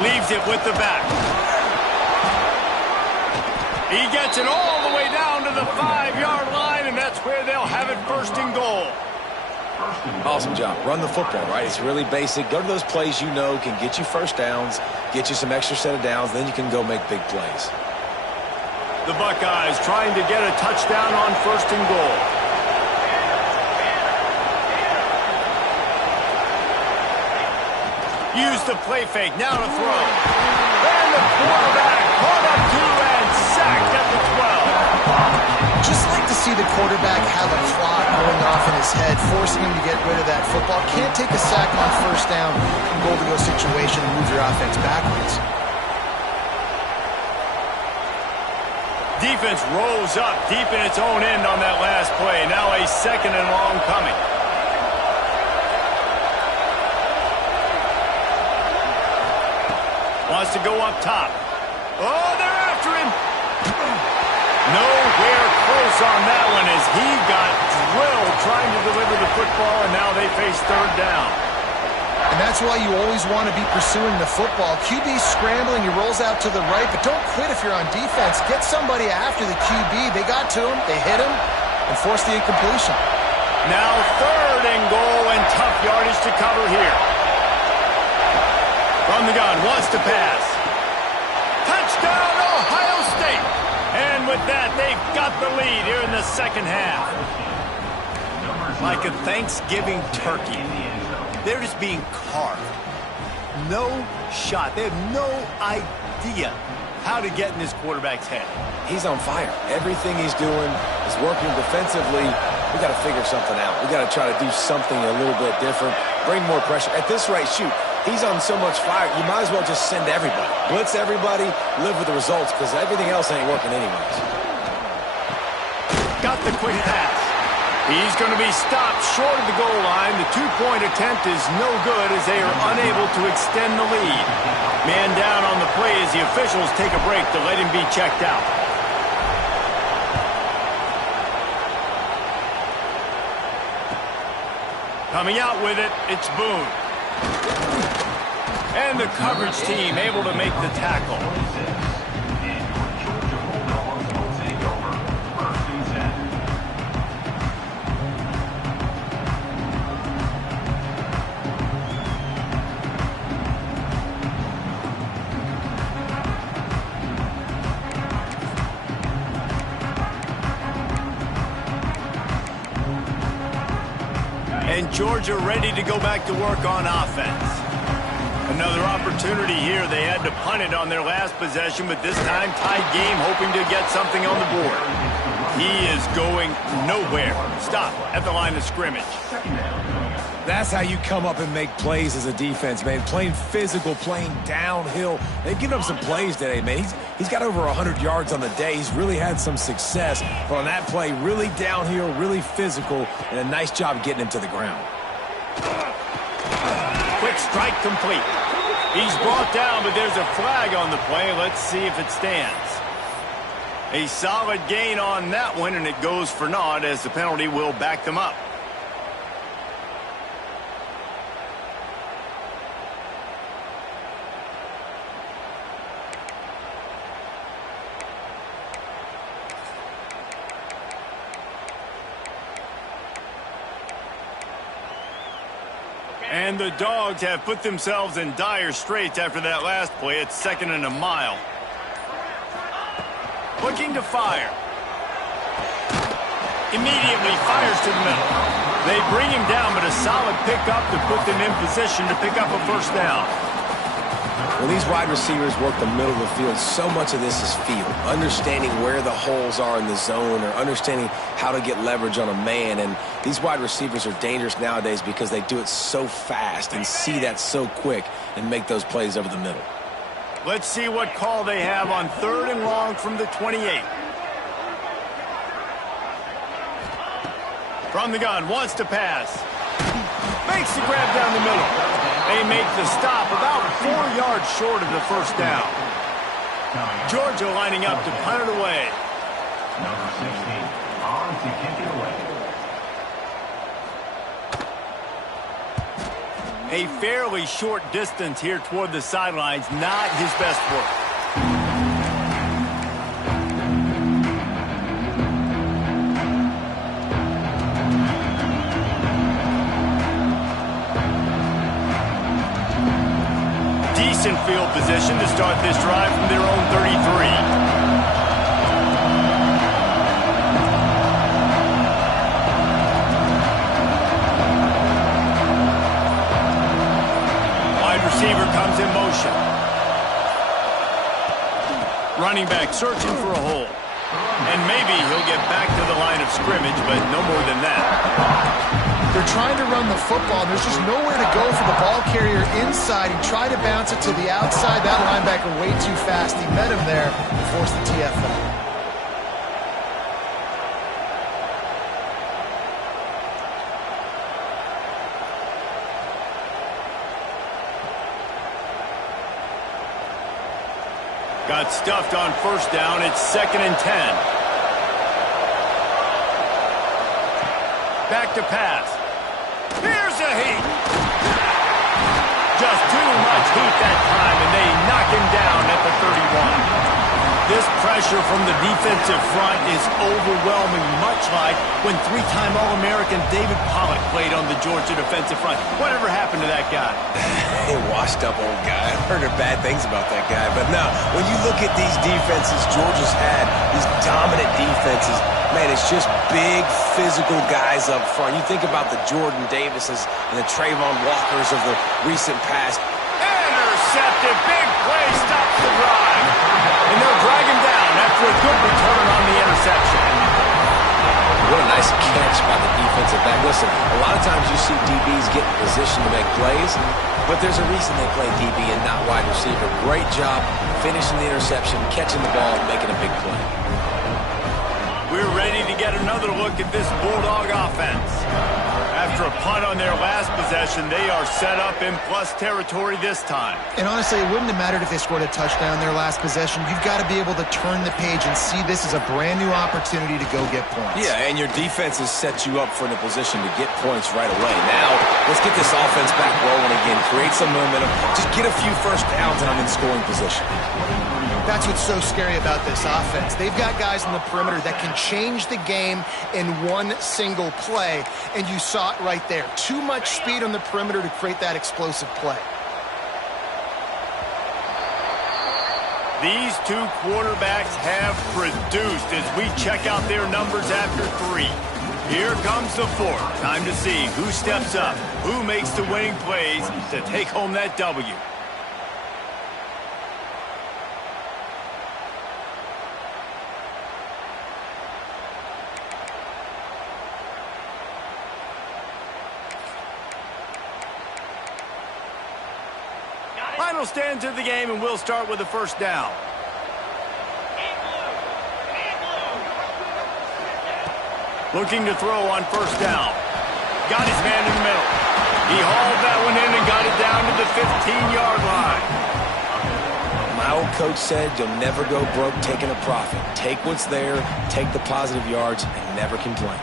Leaves it with the back. He gets it all the way down to the 5-yard line, and that's where they'll have it 1st and goal. Awesome job. Run the football, right? It's really basic. Go to those plays you know can get you first downs, get you some extra set of downs, then you can go make big plays. The Buckeyes trying to get a touchdown on 1st and goal. Use the play fake, now to throw. And the quarterback caught up to and sacked at the 12. Just like to see the quarterback have a clock going off in his head, forcing him to get rid of that football. Can't take a sack on 1st down in goal-to-go situation and move your offense backwards. Defense rose up deep in its own end on that last play. Now a 2nd and long coming. Wants to go up top. Oh, they're after him. Nowhere close on that one as he got drilled trying to deliver the football, and now they face 3rd down. And that's why you always want to be pursuing the football. QB scrambling, he rolls out to the right, but don't quit if you're on defense. Get somebody after the QB. They got to him, they hit him, and forced the incompletion. Now 3rd and goal, and tough yardage to cover here. From the gun, wants to pass. Touchdown, Ohio State. And with that, they've got the lead here in the 2nd half. Like a Thanksgiving turkey, they're just being carved. No shot. They have no idea how to get in this quarterback's head. He's on fire. Everything he's doing is working defensively. we got to figure something out. We got to try to do something a little bit different, bring more pressure. At this rate, shoot, he's on so much fire, you might as well just send everybody. Blitz everybody, live with the results, because everything else ain't working anyways. Got the quick pass. He's going to be stopped short of the goal line. The two-point attempt is no good as they are unable to extend the lead. Man down on the play as the officials take a break to let him be checked out. Coming out with it, it's Boone. And the coverage team able to make the tackle. And Georgia ready to go back to work on offense. Another opportunity here. They had to punt it on their last possession, but this time tied game, hoping to get something on the board. He is going nowhere. Stop at the line of scrimmage. That's how you come up and make plays as a defense, man. Playing physical, playing downhill. They've given up some plays today, man. He's got over 100 yards on the day. He's really had some success. But on that play, really downhill, really physical, and a nice job getting him to the ground. Quick strike complete. He's brought down, but there's a flag on the play. Let's see if it stands. A solid gain on that one, and it goes for naught as the penalty will back them up. And the Dogs have put themselves in dire straits after that last play. It's 2nd and a mile. Looking to fire. Immediately fires to the middle. They bring him down, but a solid pickup to put them in position to pick up a first down. When these wide receivers work the middle of the field, so much of this is feel. Understanding where the holes are in the zone or understanding how to get leverage on a man. And these wide receivers are dangerous nowadays because they do it so fast and see that so quick and make those plays over the middle. Let's see what call they have on 3rd and long from the 28. From the gun, wants to pass. Makes the grab down the middle. They make the stop about 4 yards short of the first down. Georgia lining up to punt it away. Number 16 on to kick it away. A fairly short distance here toward the sidelines, not his best work. Decent field position to start this drive from their own 33. Receiver comes in motion. Running back searching for a hole. And maybe he'll get back to the line of scrimmage, but no more than that. They're trying to run the football. There's just nowhere to go for the ball carrier inside. He tried to bounce it to the outside. That linebacker way too fast. He met him there and forced the TFL. Got stuffed on first down. It's 2nd and 10. Back to pass. Here's a heat. Just too much heat that time, and they knock him down at the 31. This pressure from the defensive front is overwhelming, much like when 3-time All-American David Pollock played on the Georgia defensive front. Whatever happened to that guy? A washed-up old guy. I've heard bad things about that guy. But no, when you look at these defenses Georgia's had, these dominant defenses, man, it's just big, physical guys up front. You think about the Jordan Davises and the Trayvon Walkers of the recent past. Intercepted. Big play stops the drive. And they'll drag him down after a good return on the interception. What a nice catch by the defensive back. Listen, a lot of times you see DBs get in position to make plays, but there's a reason they play DB and not wide receiver. Great job finishing the interception, catching the ball, and making a big play. We're ready to get another look at this Bulldog offense. After a punt on their last possession, they are set up in plus territory this time. And honestly, it wouldn't have mattered if they scored a touchdown their last possession. You've got to be able to turn the page and see this as a brand new opportunity to go get points. Yeah, and your defense has set you up for the position to get points right away. Now, let's get this offense back rolling again, create some momentum, just get a few first downs, and I'm in scoring position. That's what's so scary about this offense. They've got guys on the perimeter that can change the game in one single play, and you saw it right there. Too much speed on the perimeter to create that explosive play. These two quarterbacks have produced as we check out their numbers after 3. Here comes the 4th. Time to see who steps up, who makes the winning plays to take home that W. Final stands of the game, and we'll start with the first down. Looking to throw on first down. Got his man in the middle. He hauled that one in and got it down to the 15-yard line. My old coach said you'll never go broke taking a profit. Take what's there, take the positive yards, and never complain.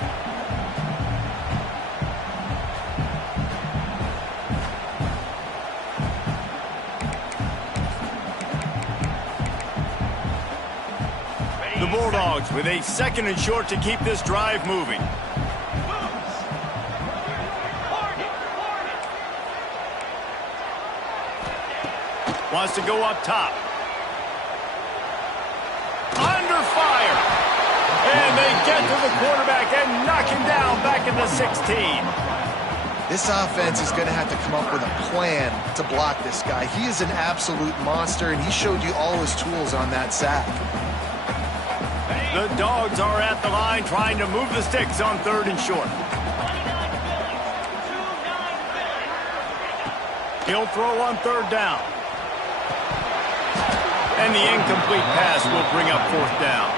The Bulldogs with a 2nd and short to keep this drive moving. Wants to go up top. Under fire. And they get to the quarterback and knock him down back in the 16. This offense is going to have to come up with a plan to block this guy. He is an absolute monster, and he showed you all his tools on that sack. The Dogs are at the line trying to move the sticks on 3rd and short. He'll throw on 3rd down. And the incomplete pass will bring up 4th down.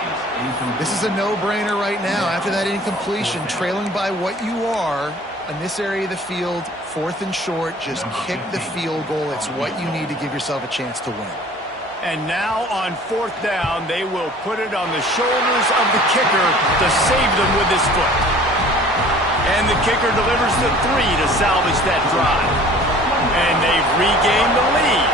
This is a no-brainer right now. After that incompletion, trailing by what you are in this area of the field, 4th and short, just kick the field goal. It's what you need to give yourself a chance to win. And now on 4th down, they will put it on the shoulders of the kicker to save them with his foot. And the kicker delivers the 3 to salvage that drive. And they've regained the lead.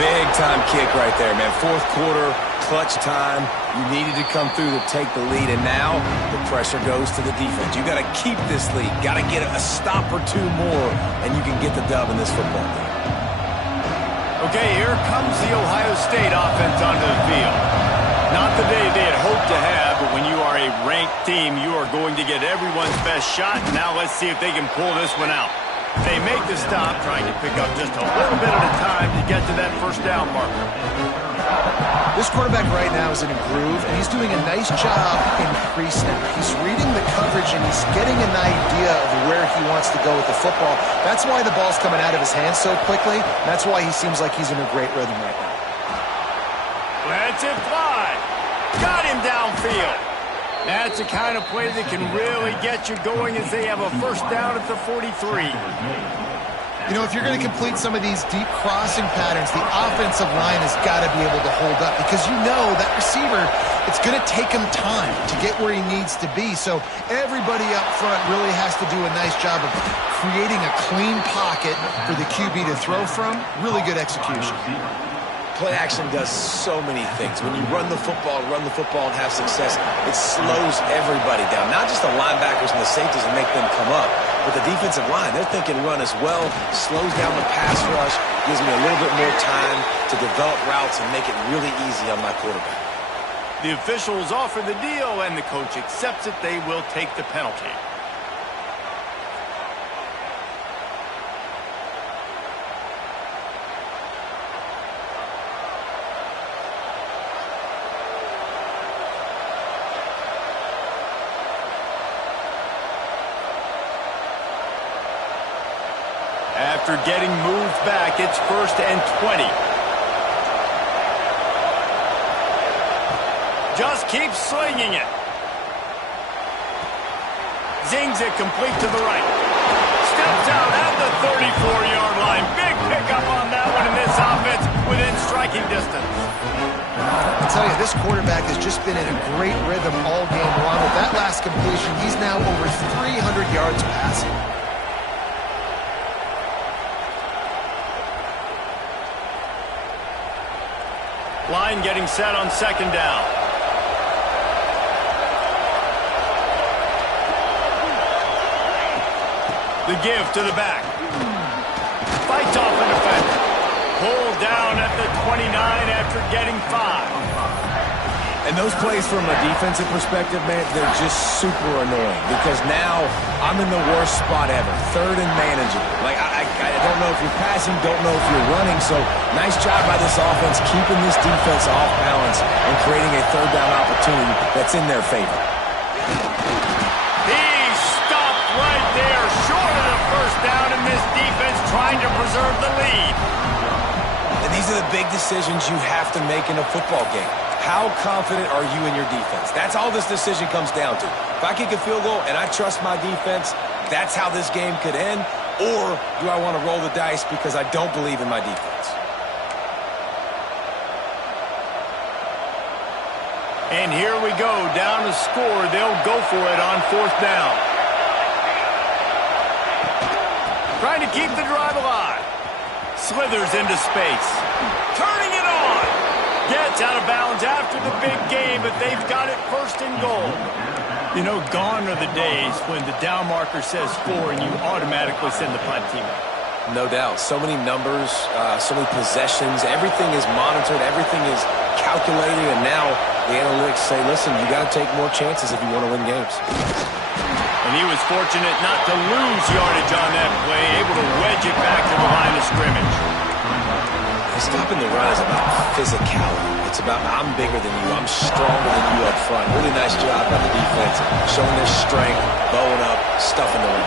Big time kick right there, man. 4th quarter, clutch time. You needed to come through to take the lead, and now the pressure goes to the defense. You got to keep this lead. Got to get a stop or 2 more, and you can get the dub in this football game. Okay, here comes the Ohio State offense onto the field. Not the day they had hoped to have, but when you are a ranked team, you are going to get everyone's best shot. Now let's see if they can pull this one out. They make the stop, trying to pick up just a little bit at a time to get to that first down marker. This quarterback right now is in a groove, and he's doing a nice job in pre-snap. He's reading the coverage, and he's getting an idea of where he wants to go with the football. That's why the ball's coming out of his hands so quickly. That's why he seems like he's in a great rhythm right now. Lets it fly. Got him downfield. That's the kind of play that can really get you going as they have a first down at the 43. You know, if you're going to complete some of these deep crossing patterns, the offensive line has got to be able to hold up because you know that receiver, it's going to take him time to get where he needs to be. So everybody up front really has to do a nice job of creating a clean pocket for the QB to throw from. Really good execution. Play action does so many things. When you run the football and have success, it slows everybody down. Not just the linebackers and the safeties and make them come up, but the defensive line. They're thinking run as well. Slows down the pass rush, gives me a little bit more time to develop routes and make it really easy on my quarterback. The officials offer the deal, and the coach accepts it. They will take the penalty. After getting moved back, it's 1st and 20. Just keep slinging it. Zings it complete to the right. Steps out at the 34-yard line. Big pickup on that one in this offense within striking distance. I'll tell you, this quarterback has just been in a great rhythm all game long. With that last completion, he's now over 300 yards passing. Line getting set on 2nd down. The give to the back. Fights off a defender. Pulled down at the 29 after getting 5. And those plays from a defensive perspective, man, they're just super annoying because now I'm in the worst spot ever. 3rd and manageable. Like, I don't know if you're passing, don't know if you're running. So nice job by this offense keeping this defense off balance and creating a 3rd down opportunity that's in their favor. He stopped right there, short of the 1st down, and this defense trying to preserve the lead. And these are the big decisions you have to make in a football game. How confident are you in your defense? That's all this decision comes down to. If I kick a field goal and I trust my defense, that's how this game could end. Or do I want to roll the dice because I don't believe in my defense? And here we go, down to score. They'll go for it on 4th down. Trying to keep the drive alive. Slithers into space. Turning it on. Gets out of bounds after the big game, but they've got it 1st and goal. You know, gone are the days when the down marker says 4 and you automatically send the punt team out. No doubt. So many numbers, so many possessions. Everything is monitored. Everything is calculated. And now the analytics say, listen, you got to take more chances if you want to win games. And he was fortunate not to lose yardage on that play, able to wedge it back to the line of scrimmage. Stopping the run is about physicality. It's about I'm bigger than you. I'm stronger than you up front. Really nice job by the defense, showing their strength, bowing up, stuffing the run.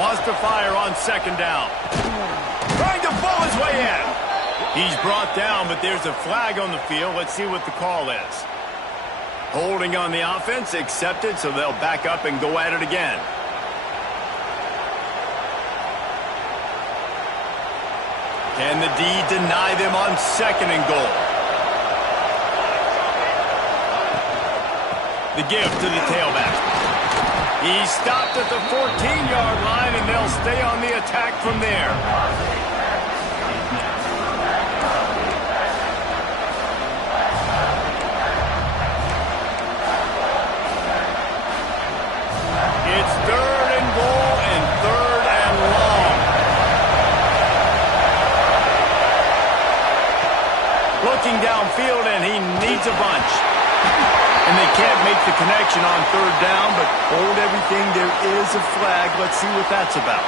Wants to fire on 2nd down. Trying to pull his way in. He's brought down, but there's a flag on the field. Let's see what the call is. Holding on the offense, accepted, so they'll back up and go at it again. Can the D deny them on 2nd and goal? The give to the tailback. He stopped at the 14-yard line, and they'll stay on the attack from there. It's 3rd and goal and 3rd and long. Looking downfield, and he needs a bunch. And they can't make the connection on 3rd down, but hold everything. There is a flag. Let's see what that's about.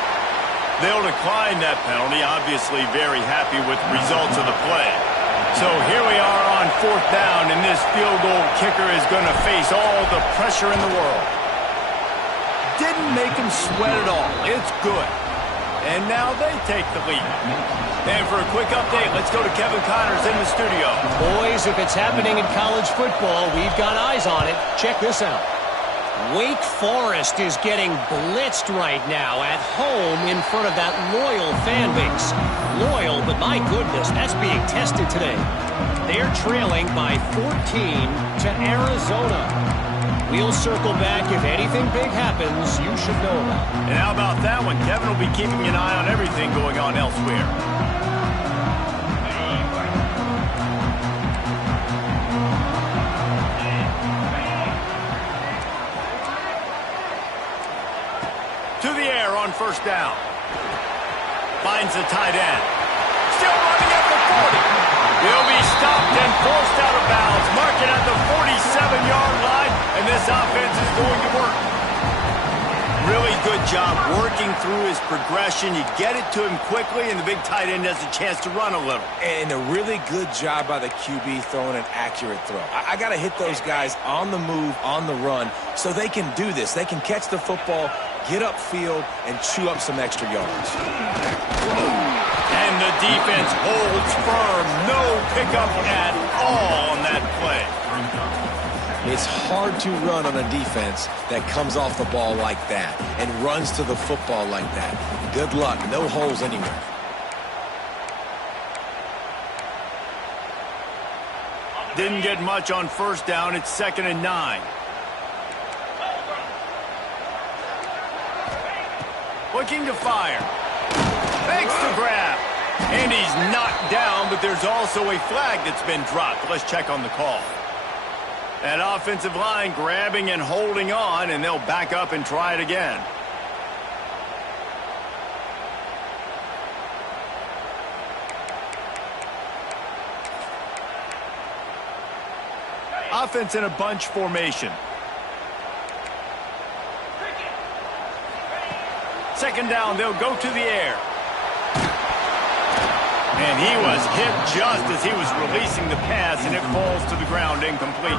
They'll decline that penalty, obviously very happy with the results of the play. So here we are on 4th down, and this field goal kicker is going to face all the pressure in the world. Didn't make him sweat at all. It's good. And now they take the lead. And for a quick update, let's go to Kevin Connors in the studio. Boys, if it's happening in college football, we've got eyes on it. Check this out. Wake Forest is getting blitzed right now at home in front of that loyal fan base. Loyal, but my goodness, that's being tested today. They're trailing by 14 to Arizona. We'll circle back. If anything big happens, you should know about it. And how about that one? Kevin will be keeping an eye on everything going on elsewhere. To the air on 1st down. Finds the tight end. Still running at the 40. He'll be stopped and forced out of bounds. Mark it at the 47-yard line, and this offense is going to work. really good job working through his progression. You get it to him quickly, and the big tight end has a chance to run a little. And a really good job by the QB throwing an accurate throw. I got to hit those guys on the move, on the run, so they can do this. They can catch the football, get upfield, and chew up some extra yards. And the defense holds firm. No pickup at all on that play. It's hard to run on a defense that comes off the ball like that and runs to the football like that. Good luck. No holes anywhere. Didn't get much on first down. It's 2nd and 9. Looking to fire. Makes the grab. And he's knocked down, but there's also a flag that's been dropped. Let's check on the call. That offensive line grabbing and holding on, and they'll back up and try it again. Offense in a bunch formation. 2nd down, they'll go to the air. And he was hit just as he was releasing the pass, and it falls to the ground incomplete.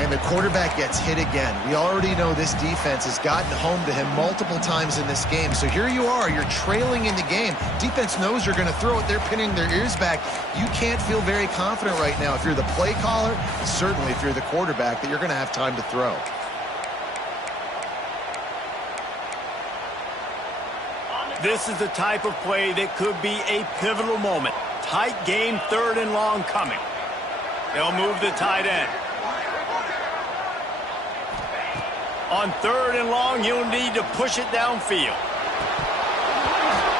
And the quarterback gets hit again. We already know this defense has gotten home to him multiple times in this game. So here you are, you're trailing in the game. Defense knows you're going to throw it. They're pinning their ears back. You can't feel very confident right now if you're the play caller, certainly if you're the quarterback, that you're going to have time to throw. This is the type of play that could be a pivotal moment. Tight game, 3rd and long coming. They'll move the tight end. On 3rd and long, you'll need to push it downfield.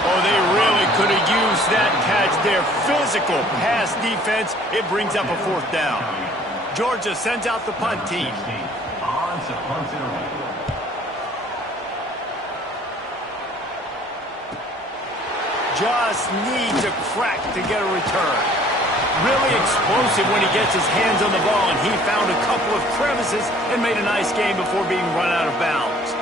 Oh, they really could have used that catch there. Physical pass defense. It brings up a 4th down. Georgia sends out the punt team. On to punt it away. Just needs a crack to get a return. Really explosive when he gets his hands on the ball, and he found a couple of crevices and made a nice game before being run out of bounds.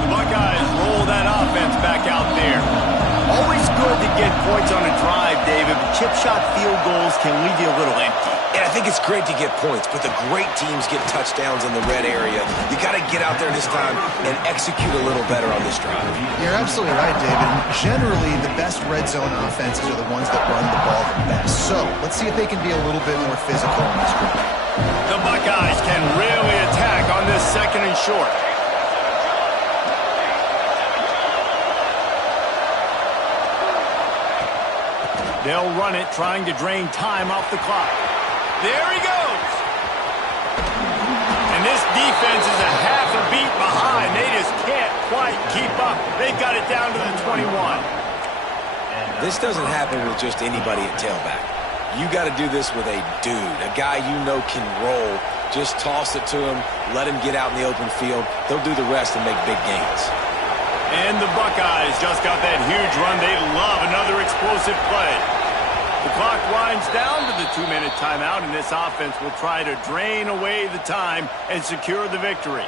The Buckeyes roll that offense back out there. Always good to get points on a drive, David, but chip shot field goals can leave you a little empty. And I think it's great to get points, but the great teams get touchdowns in the red area. You got to get out there this time and execute a little better on this drive. You're absolutely right, David. Generally, the best red zone offenses are the ones that run the ball the best. So let's see if they can be a little bit more physical on this drive. The Buckeyes can really attack on this 2nd and short. They'll run it, trying to drain time off the clock. There he goes. And this defense is a half a beat behind. They just can't quite keep up. They've got it down to the 21. This doesn't happen with just anybody at tailback. You got to do this with a dude, a guy you know can roll. Just toss it to him, let him get out in the open field. They'll do the rest and make big gains. And the Buckeyes just got that huge run. They love another explosive play. The clock winds down to the 2-minute timeout, and this offense will try to drain away the time and secure the victory.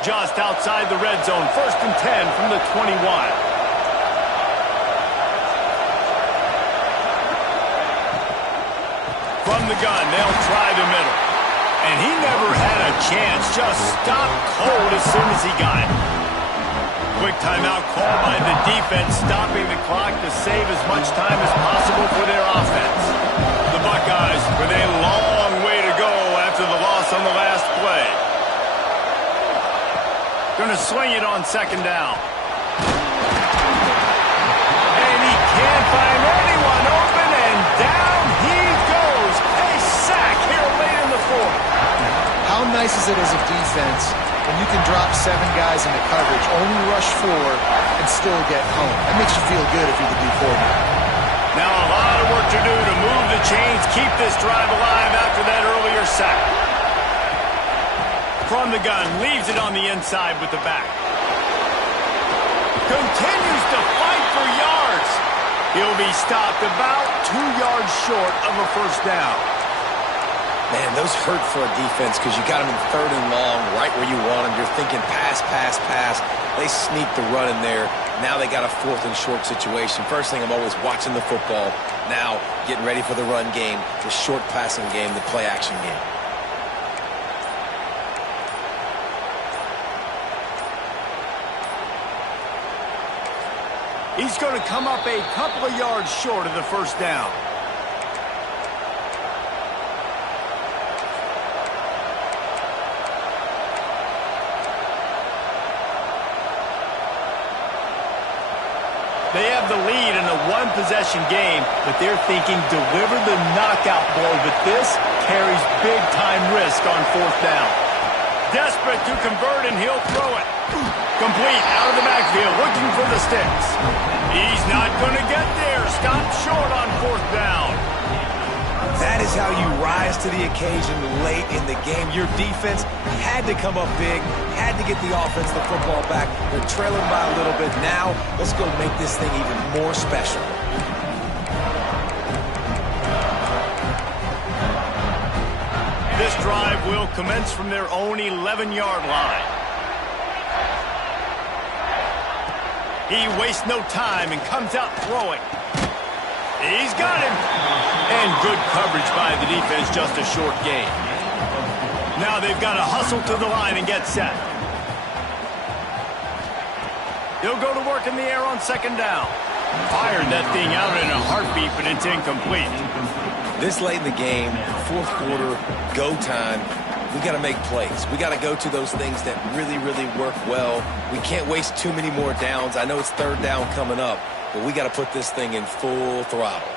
Just outside the red zone, 1st and 10 from the 21. From the gun, they'll try the middle. And he never had a chance, just stopped cold as soon as he got it. Quick timeout call by the defense, stopping the clock to save as much time as possible for their offense. The Buckeyes with a long way to go after the loss on the last play. Going to swing it on 2nd down. And he can't find anyone open, and down he goes. A sack here late in the 4th. How nice is it as a defense when you can drop 7 guys into coverage, only rush 4, and still get home? That makes you feel good if you're the D quarterback. Now a lot of work to do to move the chains, keep this drive alive after that earlier sack. From the gun, leaves it on the inside with the back. Continues to fight for yards. He'll be stopped about 2 yards short of a first down. Man, those hurt for a defense because you got them in 3rd and long, right where you want them. You're thinking pass, pass, pass. They sneak the run in there. Now they got a 4th and short situation. First thing, I'm always watching the football. Now getting ready for the run game, the short passing game, the play action game. He's going to come up a couple of yards short of the first down. They have the lead in a one-possession game, but they're thinking deliver the knockout blow, but this carries big-time risk on 4th down. Desperate to convert, and he'll throw it. Complete out of the backfield, looking for the sticks. He's not going to get there. Stopped short on 4th down. That is how you rise to the occasion late in the game. Your defense had to come up big, had to get the offense the football back. They're trailing by a little bit. Now, let's go make this thing even more special. This drive will commence from their own 11-yard line. He wastes no time and comes out throwing. He's got him. And good coverage by the defense, just a short gain. Now they've got to hustle to the line and get set. They'll go to work in the air on 2nd down. Fired that thing out in a heartbeat, but it's incomplete. This late in the game, 4th quarter, go time, we got to make plays. We got to go to those things that really, really work well. We can't waste too many more downs. I know it's 3rd down coming up, but we got to put this thing in full throttle.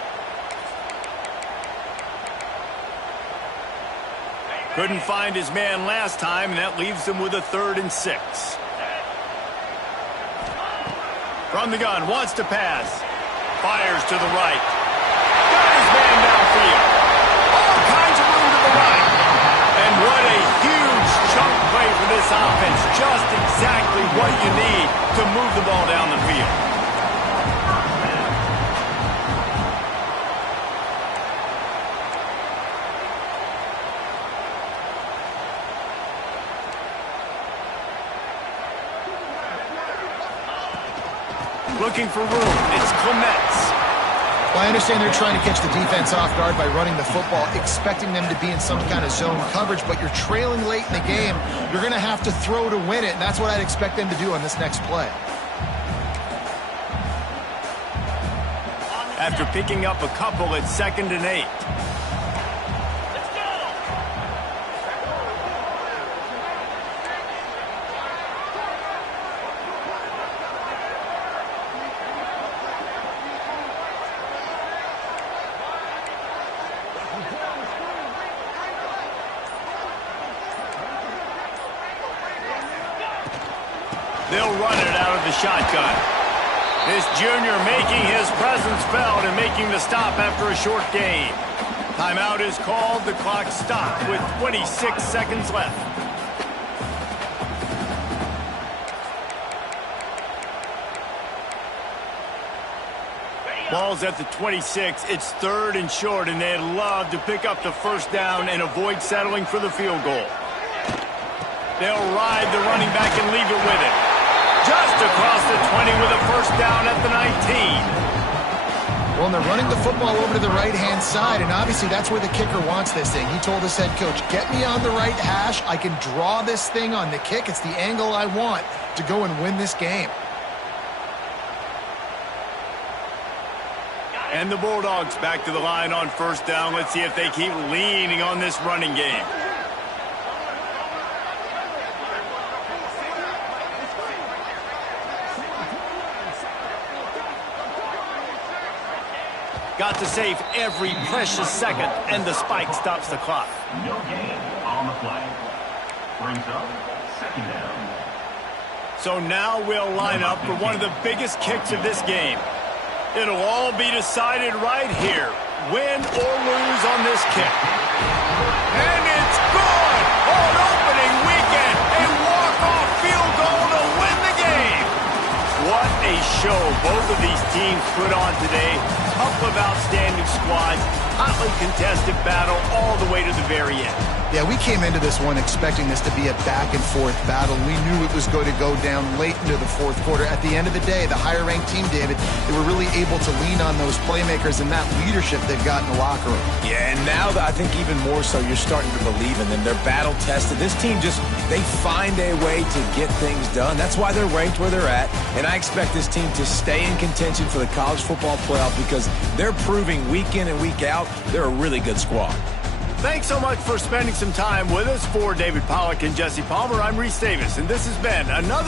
Couldn't find his man last time, and that leaves him with a 3rd and 6. From the gun, wants to pass. Fires to the right. Got his man downfield. All kinds of room to the right. And what a huge chunk play for this offense. Just exactly what you need to move the ball down the field. Looking for room. It's Clements. Well, I understand they're trying to catch the defense off guard by running the football, expecting them to be in some kind of zone coverage, but you're trailing late in the game. You're going to have to throw to win it, and that's what I'd expect them to do on this next play. After picking up a couple at 2nd and 8. They'll run it out of the shotgun. This junior making his presence felt and making the stop after a short gain. Timeout is called. The clock stopped with 26 seconds left. Ball's at the 26. It's 3rd and short, and they'd love to pick up the first down and avoid settling for the field goal. They'll ride the running back and leave it with him. Just across the 20 with a first down at the 19. Well, and they're running the football over to the right-hand side, and obviously that's where the kicker wants this thing. He told his head coach, get me on the right hash. I can draw this thing on the kick. It's the angle I want to go and win this game. And the Bulldogs back to the line on first down. Let's see if they keep leaning on this running game. Got to save every precious second, and the spike stops the clock. No gain on the play. Brings up 2nd down. So now we'll line up for one of the biggest kicks of this game. It'll all be decided right here, win or lose on this kick. And it's good! On opening weekend, a walk-off field goal to win the game. What a show both of these teams put on today. Couple of outstanding squads. Hotly contested battle all the way to the very end. Yeah, we came into this one expecting this to be a back-and-forth battle. We knew it was going to go down late into the fourth quarter. At the end of the day, the higher-ranked team, David, they were really able to lean on those playmakers and that leadership they've got in the locker room. Yeah, and now I think even more so, you're starting to believe in them. They're battle-tested. This team they find a way to get things done. That's why they're ranked where they're at. And I expect this team to stay in contention for the college football playoff because they're proving week in and week out they're a really good squad. Thanks so much for spending some time with us. For David Pollack and Jesse Palmer, I'm Reese Davis, and this has been another